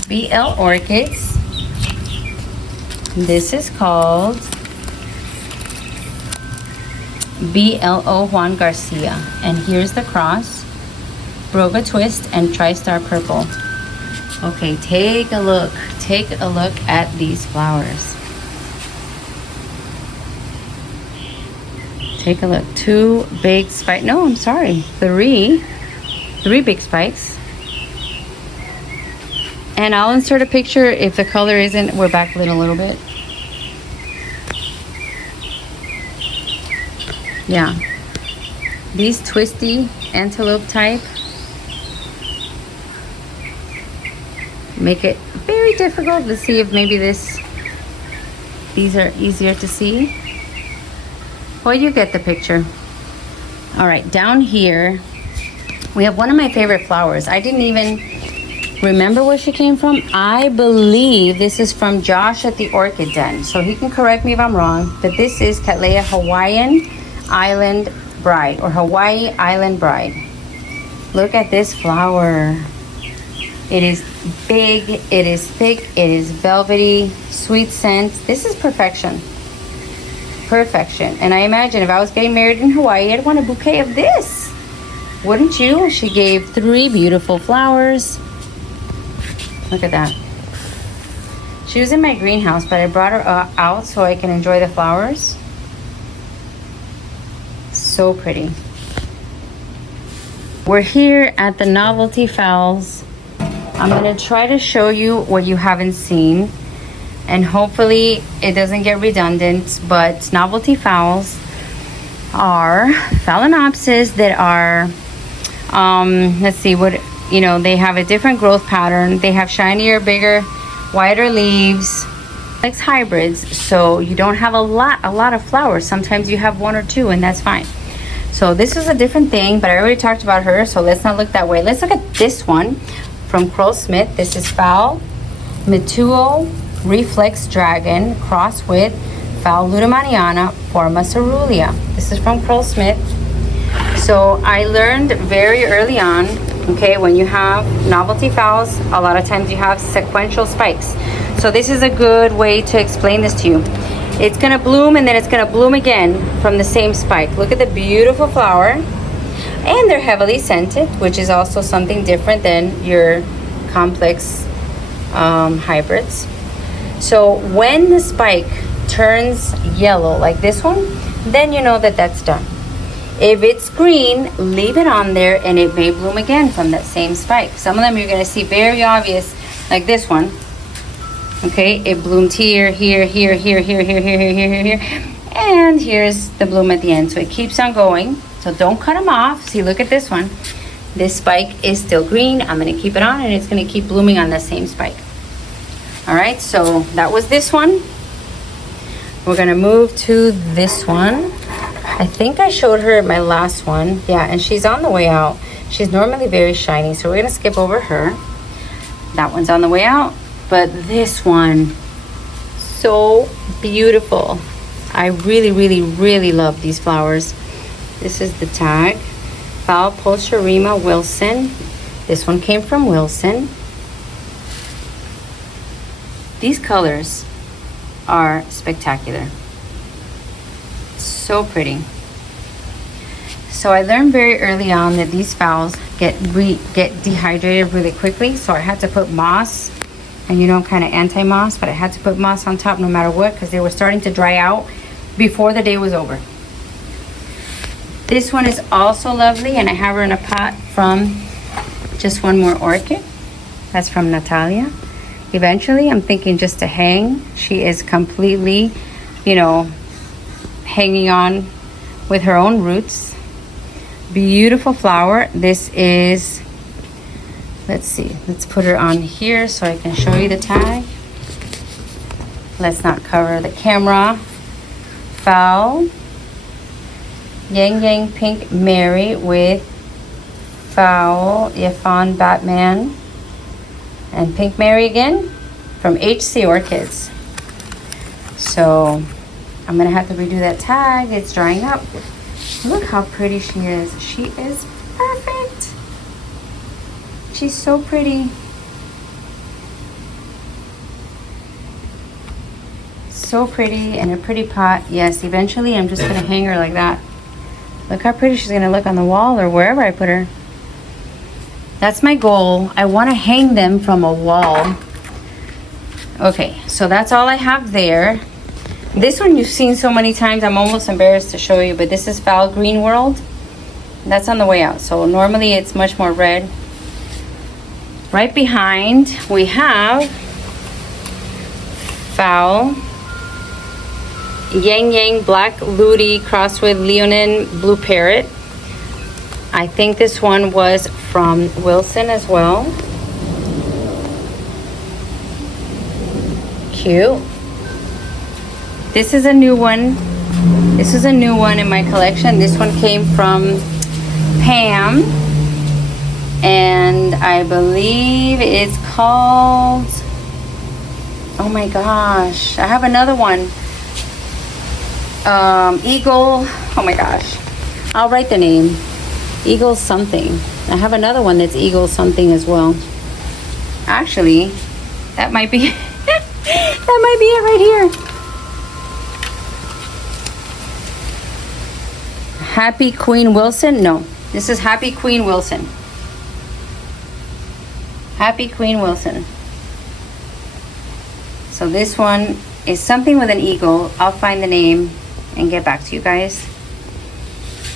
BL Orchids. This is called BLO Juan Garcia. And here's the cross, Broga Twist and TriStar Purple. Okay, take a look at these flowers. Take a look. 2 big spikes. No, I'm sorry. 3 big spikes. And I'll insert a picture if the color isn't, we're backlit a little bit. Yeah. These twisty antelope type make it very difficult to see if maybe these are easier to see. Well, you get the picture. All right, down here we have one of my favorite flowers. I didn't even remember where she came from. I believe this is from Josh at the Orchid Den, so he can correct me if I'm wrong, but this is Cattleya Hawaiian Island Bride, or Hawaii Island Bride. Look at this flower. It is big, it is thick, it is velvety, sweet scent. This is perfection. Perfection. And I imagine if I was getting married in Hawaii, I'd want a bouquet of this. Wouldn't you? She gave 3 beautiful flowers. Look at that. She was in my greenhouse, but I brought her out so I can enjoy the flowers. So pretty. We're here at the Novelty Phals I'm gonna try to show you what you haven't seen, and hopefully it doesn't get redundant, but novelty phals are phalaenopsis that are, let's see what, you know, they have a different growth pattern. They have shinier, bigger, wider leaves, like hybrids, so you don't have a lot of flowers. Sometimes you have one or two, and that's fine. So this is a different thing, but I already talked about her, so let's not look that way. Let's look at this one from Crowell Smith. This is Phal Metuo Reflex Dragon crossed with Phal Ludomaniana Forma Cerulean. This is from Crowell Smith. So I learned very early on, okay, when you have novelty phals, a lot of times you have sequential spikes. So this is a good way to explain this to you. It's gonna bloom and then it's gonna bloom again from the same spike. Look at the beautiful flower. And they're heavily scented, which is also something different than your complex hybrids. So when the spike turns yellow like this one, then you know that that's done. If it's green, leave it on there and it may bloom again from that same spike. Some of them you're gonna see very obvious, like this one. Okay, it bloomed here, here, here, here, here, here, here, here, here, here, here, and here's the bloom at the end. So it keeps on going. So don't cut them off. See, look at this one. This spike is still green. I'm gonna keep it on and it's gonna keep blooming on the same spike. All right, so that was this one. We're gonna move to this one. I think I showed her my last one. Yeah, and she's on the way out. She's normally very shiny, so we're gonna skip over her. That one's on the way out. But this one, so beautiful. I really, really, really love these flowers. This is the tag, Phal Pulcherima Wilson. This one came from Wilson. These colors are spectacular. So pretty. So I learned very early on that these phals get dehydrated really quickly. So I had to put moss, and you know, I'm kind of anti-moss, but I had to put moss on top no matter what because they were starting to dry out before the day was over. This one is also lovely, and I have her in a pot from Just One More Orchid. That's from Natalia. Eventually, I'm thinking just to hang. She is completely, you know, hanging on with her own roots. Beautiful flower. This is, let's see, let's put her on here so I can show you the tag. Let's not cover the camera. Phal Yang Yang Pink Mary with Phal Yafan Batman and Pink Mary again from HC Orchids. So I'm gonna have to redo that tag. It's drying up. Look how pretty she is. She is perfect. She's so pretty. So pretty, in a pretty pot. Yes, eventually I'm just gonna hang her like that. Look how pretty she's gonna look on the wall or wherever I put her. That's my goal. I want to hang them from a wall. Okay, so that's all I have there. This one you've seen so many times, I'm almost embarrassed to show you, but this is Phal Green World. That's on the way out. So normally it's much more red. Right behind we have Phal Yang Yang Black Ludi crossed with Leonin Blue Parrot. I think this one was from Wilson as well. Cute. This is a new one. This is a new one in my collection. This one came from Pam. And I believe it's called, oh my gosh, I have another one. Eagle, oh my gosh, I'll write the name. Eagle something. I have another one that's Eagle something as well. Actually, that might be that might be it right here. Happy Queen Wilson. No, this is Happy Queen Wilson. Happy Queen Wilson. So this one is something with an eagle. I'll find the name and get back to you guys.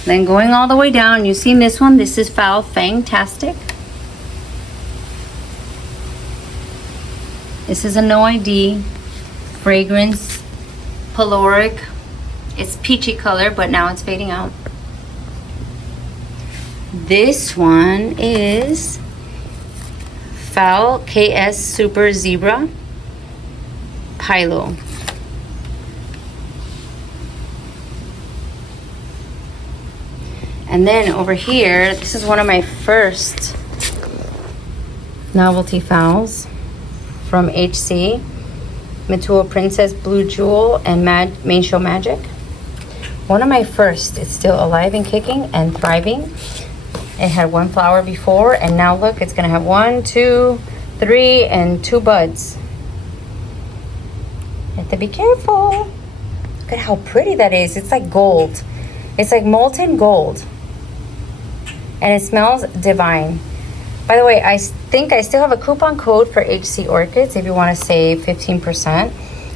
Then going all the way down, you've seen this one. This is Phal Fantastic. This is a no ID fragrance, Poloric. It's peachy color, but now it's fading out. This one is Phal KS Super Zebra Pilo. And then over here, this is one of my first novelty phals from HC. Metua Princess Blue Jewel and Main Show Magic. One of my first. It's still alive and kicking and thriving. It had one flower before, and now look, it's gonna have 1, 2, 3, and 2 buds. You have to be careful. Look at how pretty that is. It's like gold. It's like molten gold. And it smells divine. By the way, I think I still have a coupon code for HC Orchids if you want to save 15%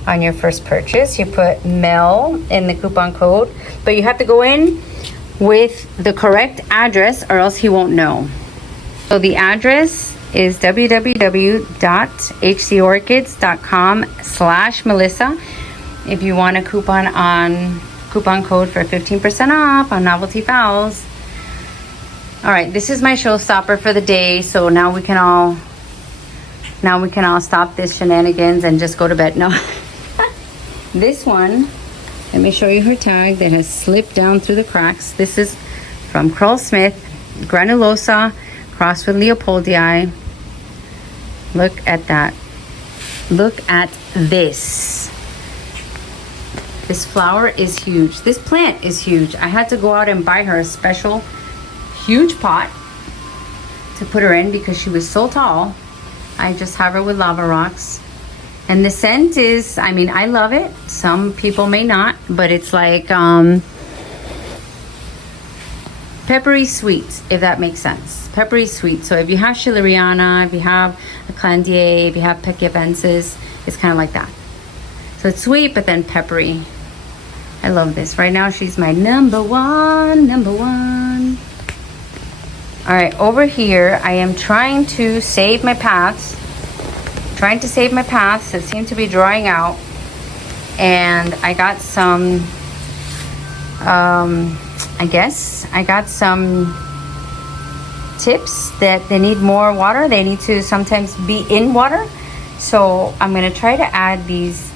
on your first purchase. You put Mel in the coupon code, but you have to go in with the correct address or else he won't know. So the address is www.hcorchids.com/Melissa if you want a coupon code for 15% off on novelty phals. All right, this is my showstopper for the day. So now we can all stop this shenanigans and just go to bed. No, this one, let me show you her tag that has slipped down through the cracks. This is from Carl Smith, Granulosa, crossed with Leopoldii. Look at that. Look at this. This flower is huge. This plant is huge. I had to go out and buy her a special huge pot to put her in because she was so tall. I just have her with lava rocks. And the scent is, I mean, I love it. Some people may not, but it's like peppery sweet, if that makes sense. Peppery sweet. So if you have Schilleriana, if you have a Clandier, if you have Pechiabensis, it's kind of like that. So it's sweet, but then peppery. I love this. Right now, she's my number one. All right, over here, I am trying to save my paths. That seem to be drying out. And I got some, I got some tips that they need more water. They need to sometimes be in water. So I'm gonna try to add these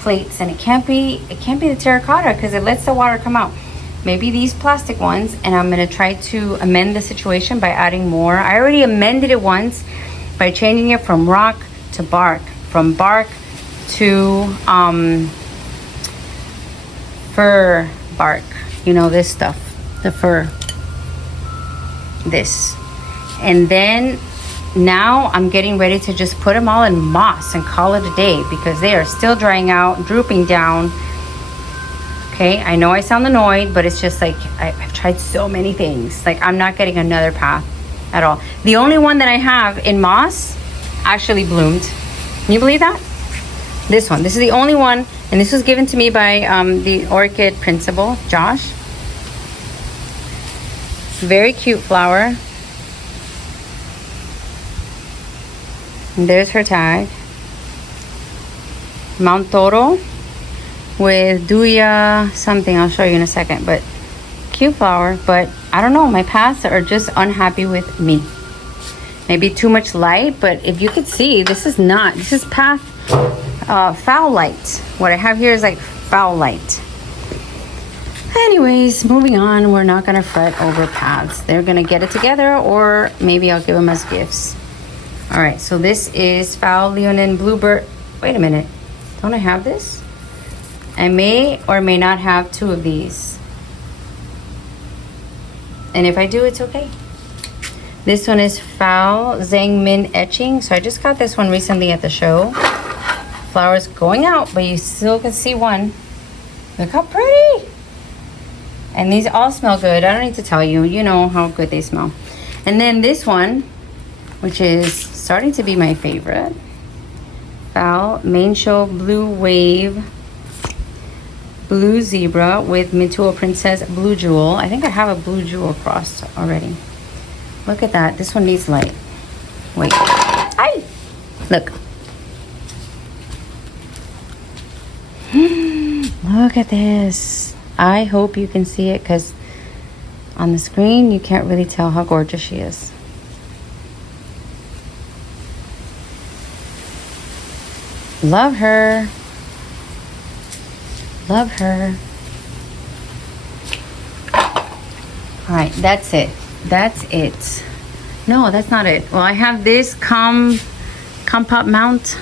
plates, and it can't be the terracotta because it lets the water come out. Maybe these plastic ones, and I'm gonna try to amend the situation by adding more. I already amended it once by changing it from rock to bark, from bark to fir bark. You know, this stuff, the fir, this. And then now I'm getting ready to just put them all in moss and call it a day because they are still drying out, drooping down. Okay, I know I sound annoyed, but it's just like I've tried so many things. Like, I'm not getting another path at all. The only one that I have in moss actually bloomed. Can you believe that? This one. This is the only one, and this was given to me by the orchid principal, Josh. Very cute flower. And there's her tag. Mount Toro with Duya something. I'll show you in a second, but cute flower. But I don't know, my paths are just unhappy with me. Maybe too much light, but if you could see, this is path foul light. What I have here is like foul light. Anyways, moving on. We're not gonna fret over paths. They're gonna get it together, or maybe I'll give them as gifts. All right, so this is Foul Leonin Bluebird. Wait a minute, don't I have this? I may or may not have 2 of these. And if I do, it's okay. This one is Foul Zhang Min Etching. So I just got this one recently at the show. Flowers going out, but you still can see one. Look how pretty. And these all smell good. I don't need to tell you. You know how good they smell. And then this one, which is starting to be my favorite. Foul Main Show Blue Wave Blue Zebra with Metua Princess Blue Jewel. I think I have a Blue Jewel crossed already. Look at that. This one needs light. Wait. Ay! Look. Look at this. I hope you can see it because on the screen you can't really tell how gorgeous she is. Love her. Love her. All right, that's it. That's it. No, that's not it. Well, I have this compote mount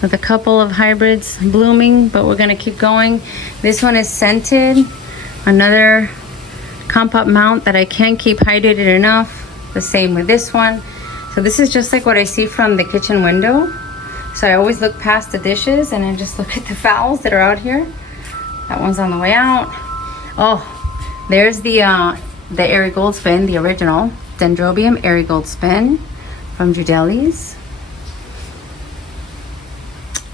with a couple of hybrids blooming, but we're gonna keep going. This one is scented. Another compote mount that I can't keep hydrated enough. The same with this one. So this is just like what I see from the kitchen window. So I always look past the dishes and I just look at the phals that are out here. That one's on the way out. Oh, there's the Airy Gold Spin, the original Dendrobium Airy Gold Spin from Judelis.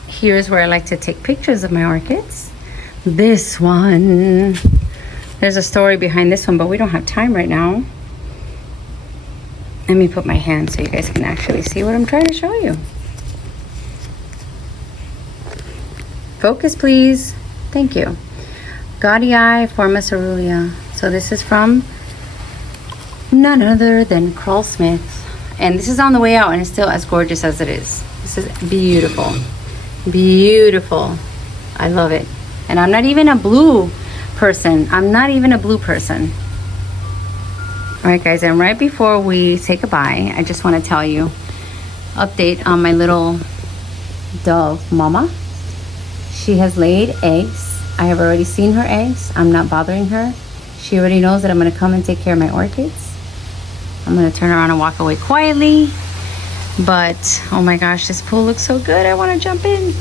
Here's where I like to take pictures of my orchids. This one, there's a story behind this one, but we don't have time right now. Let me put my hand so you guys can actually see what I'm trying to show you. Focus, please. Thank you. Gaudii Forma Cerulean. So this is from none other than Carl Smith. And this is on the way out and it's still as gorgeous as it is. This is beautiful. Beautiful. I love it. And I'm not even a blue person. I'm not even a blue person. All right, guys, and right before we say goodbye, I just want to tell you, update on my little dove, Mama. She has laid eggs. I have already seen her eggs. I'm not bothering her. She already knows that I'm going to come and take care of my orchids. I'm going to turn around and walk away quietly. But, oh my gosh, this pool looks so good. I want to jump in.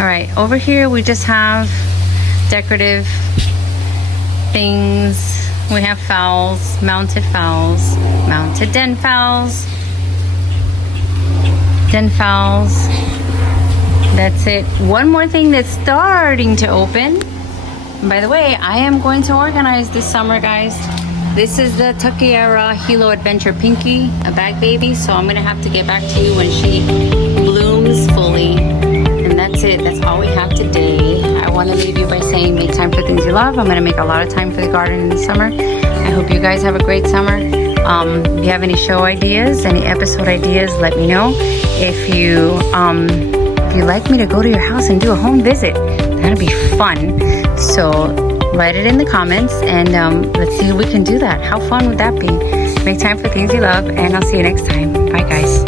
All right, over here we just have decorative things. We have phals, mounted den phals. That's it. One more thing that's starting to open. And by the way, I am going to organize this summer, guys. This is the Tuckiera Hilo Adventure Pinky, a bag baby. So I'm gonna have to get back to you when she blooms fully. And that's it. That's all we have today. I want to leave you by saying make time for things you love. I'm gonna make a lot of time for the garden in the summer. I hope you guys have a great summer. If you have any show ideas, any episode ideas, let me know. If you'd like me to go to your house and do a home visit, that'd be fun. So write it in the comments and let's see if we can do that. How fun would that be? Make time for things you love, and I'll see you next time. Bye, guys.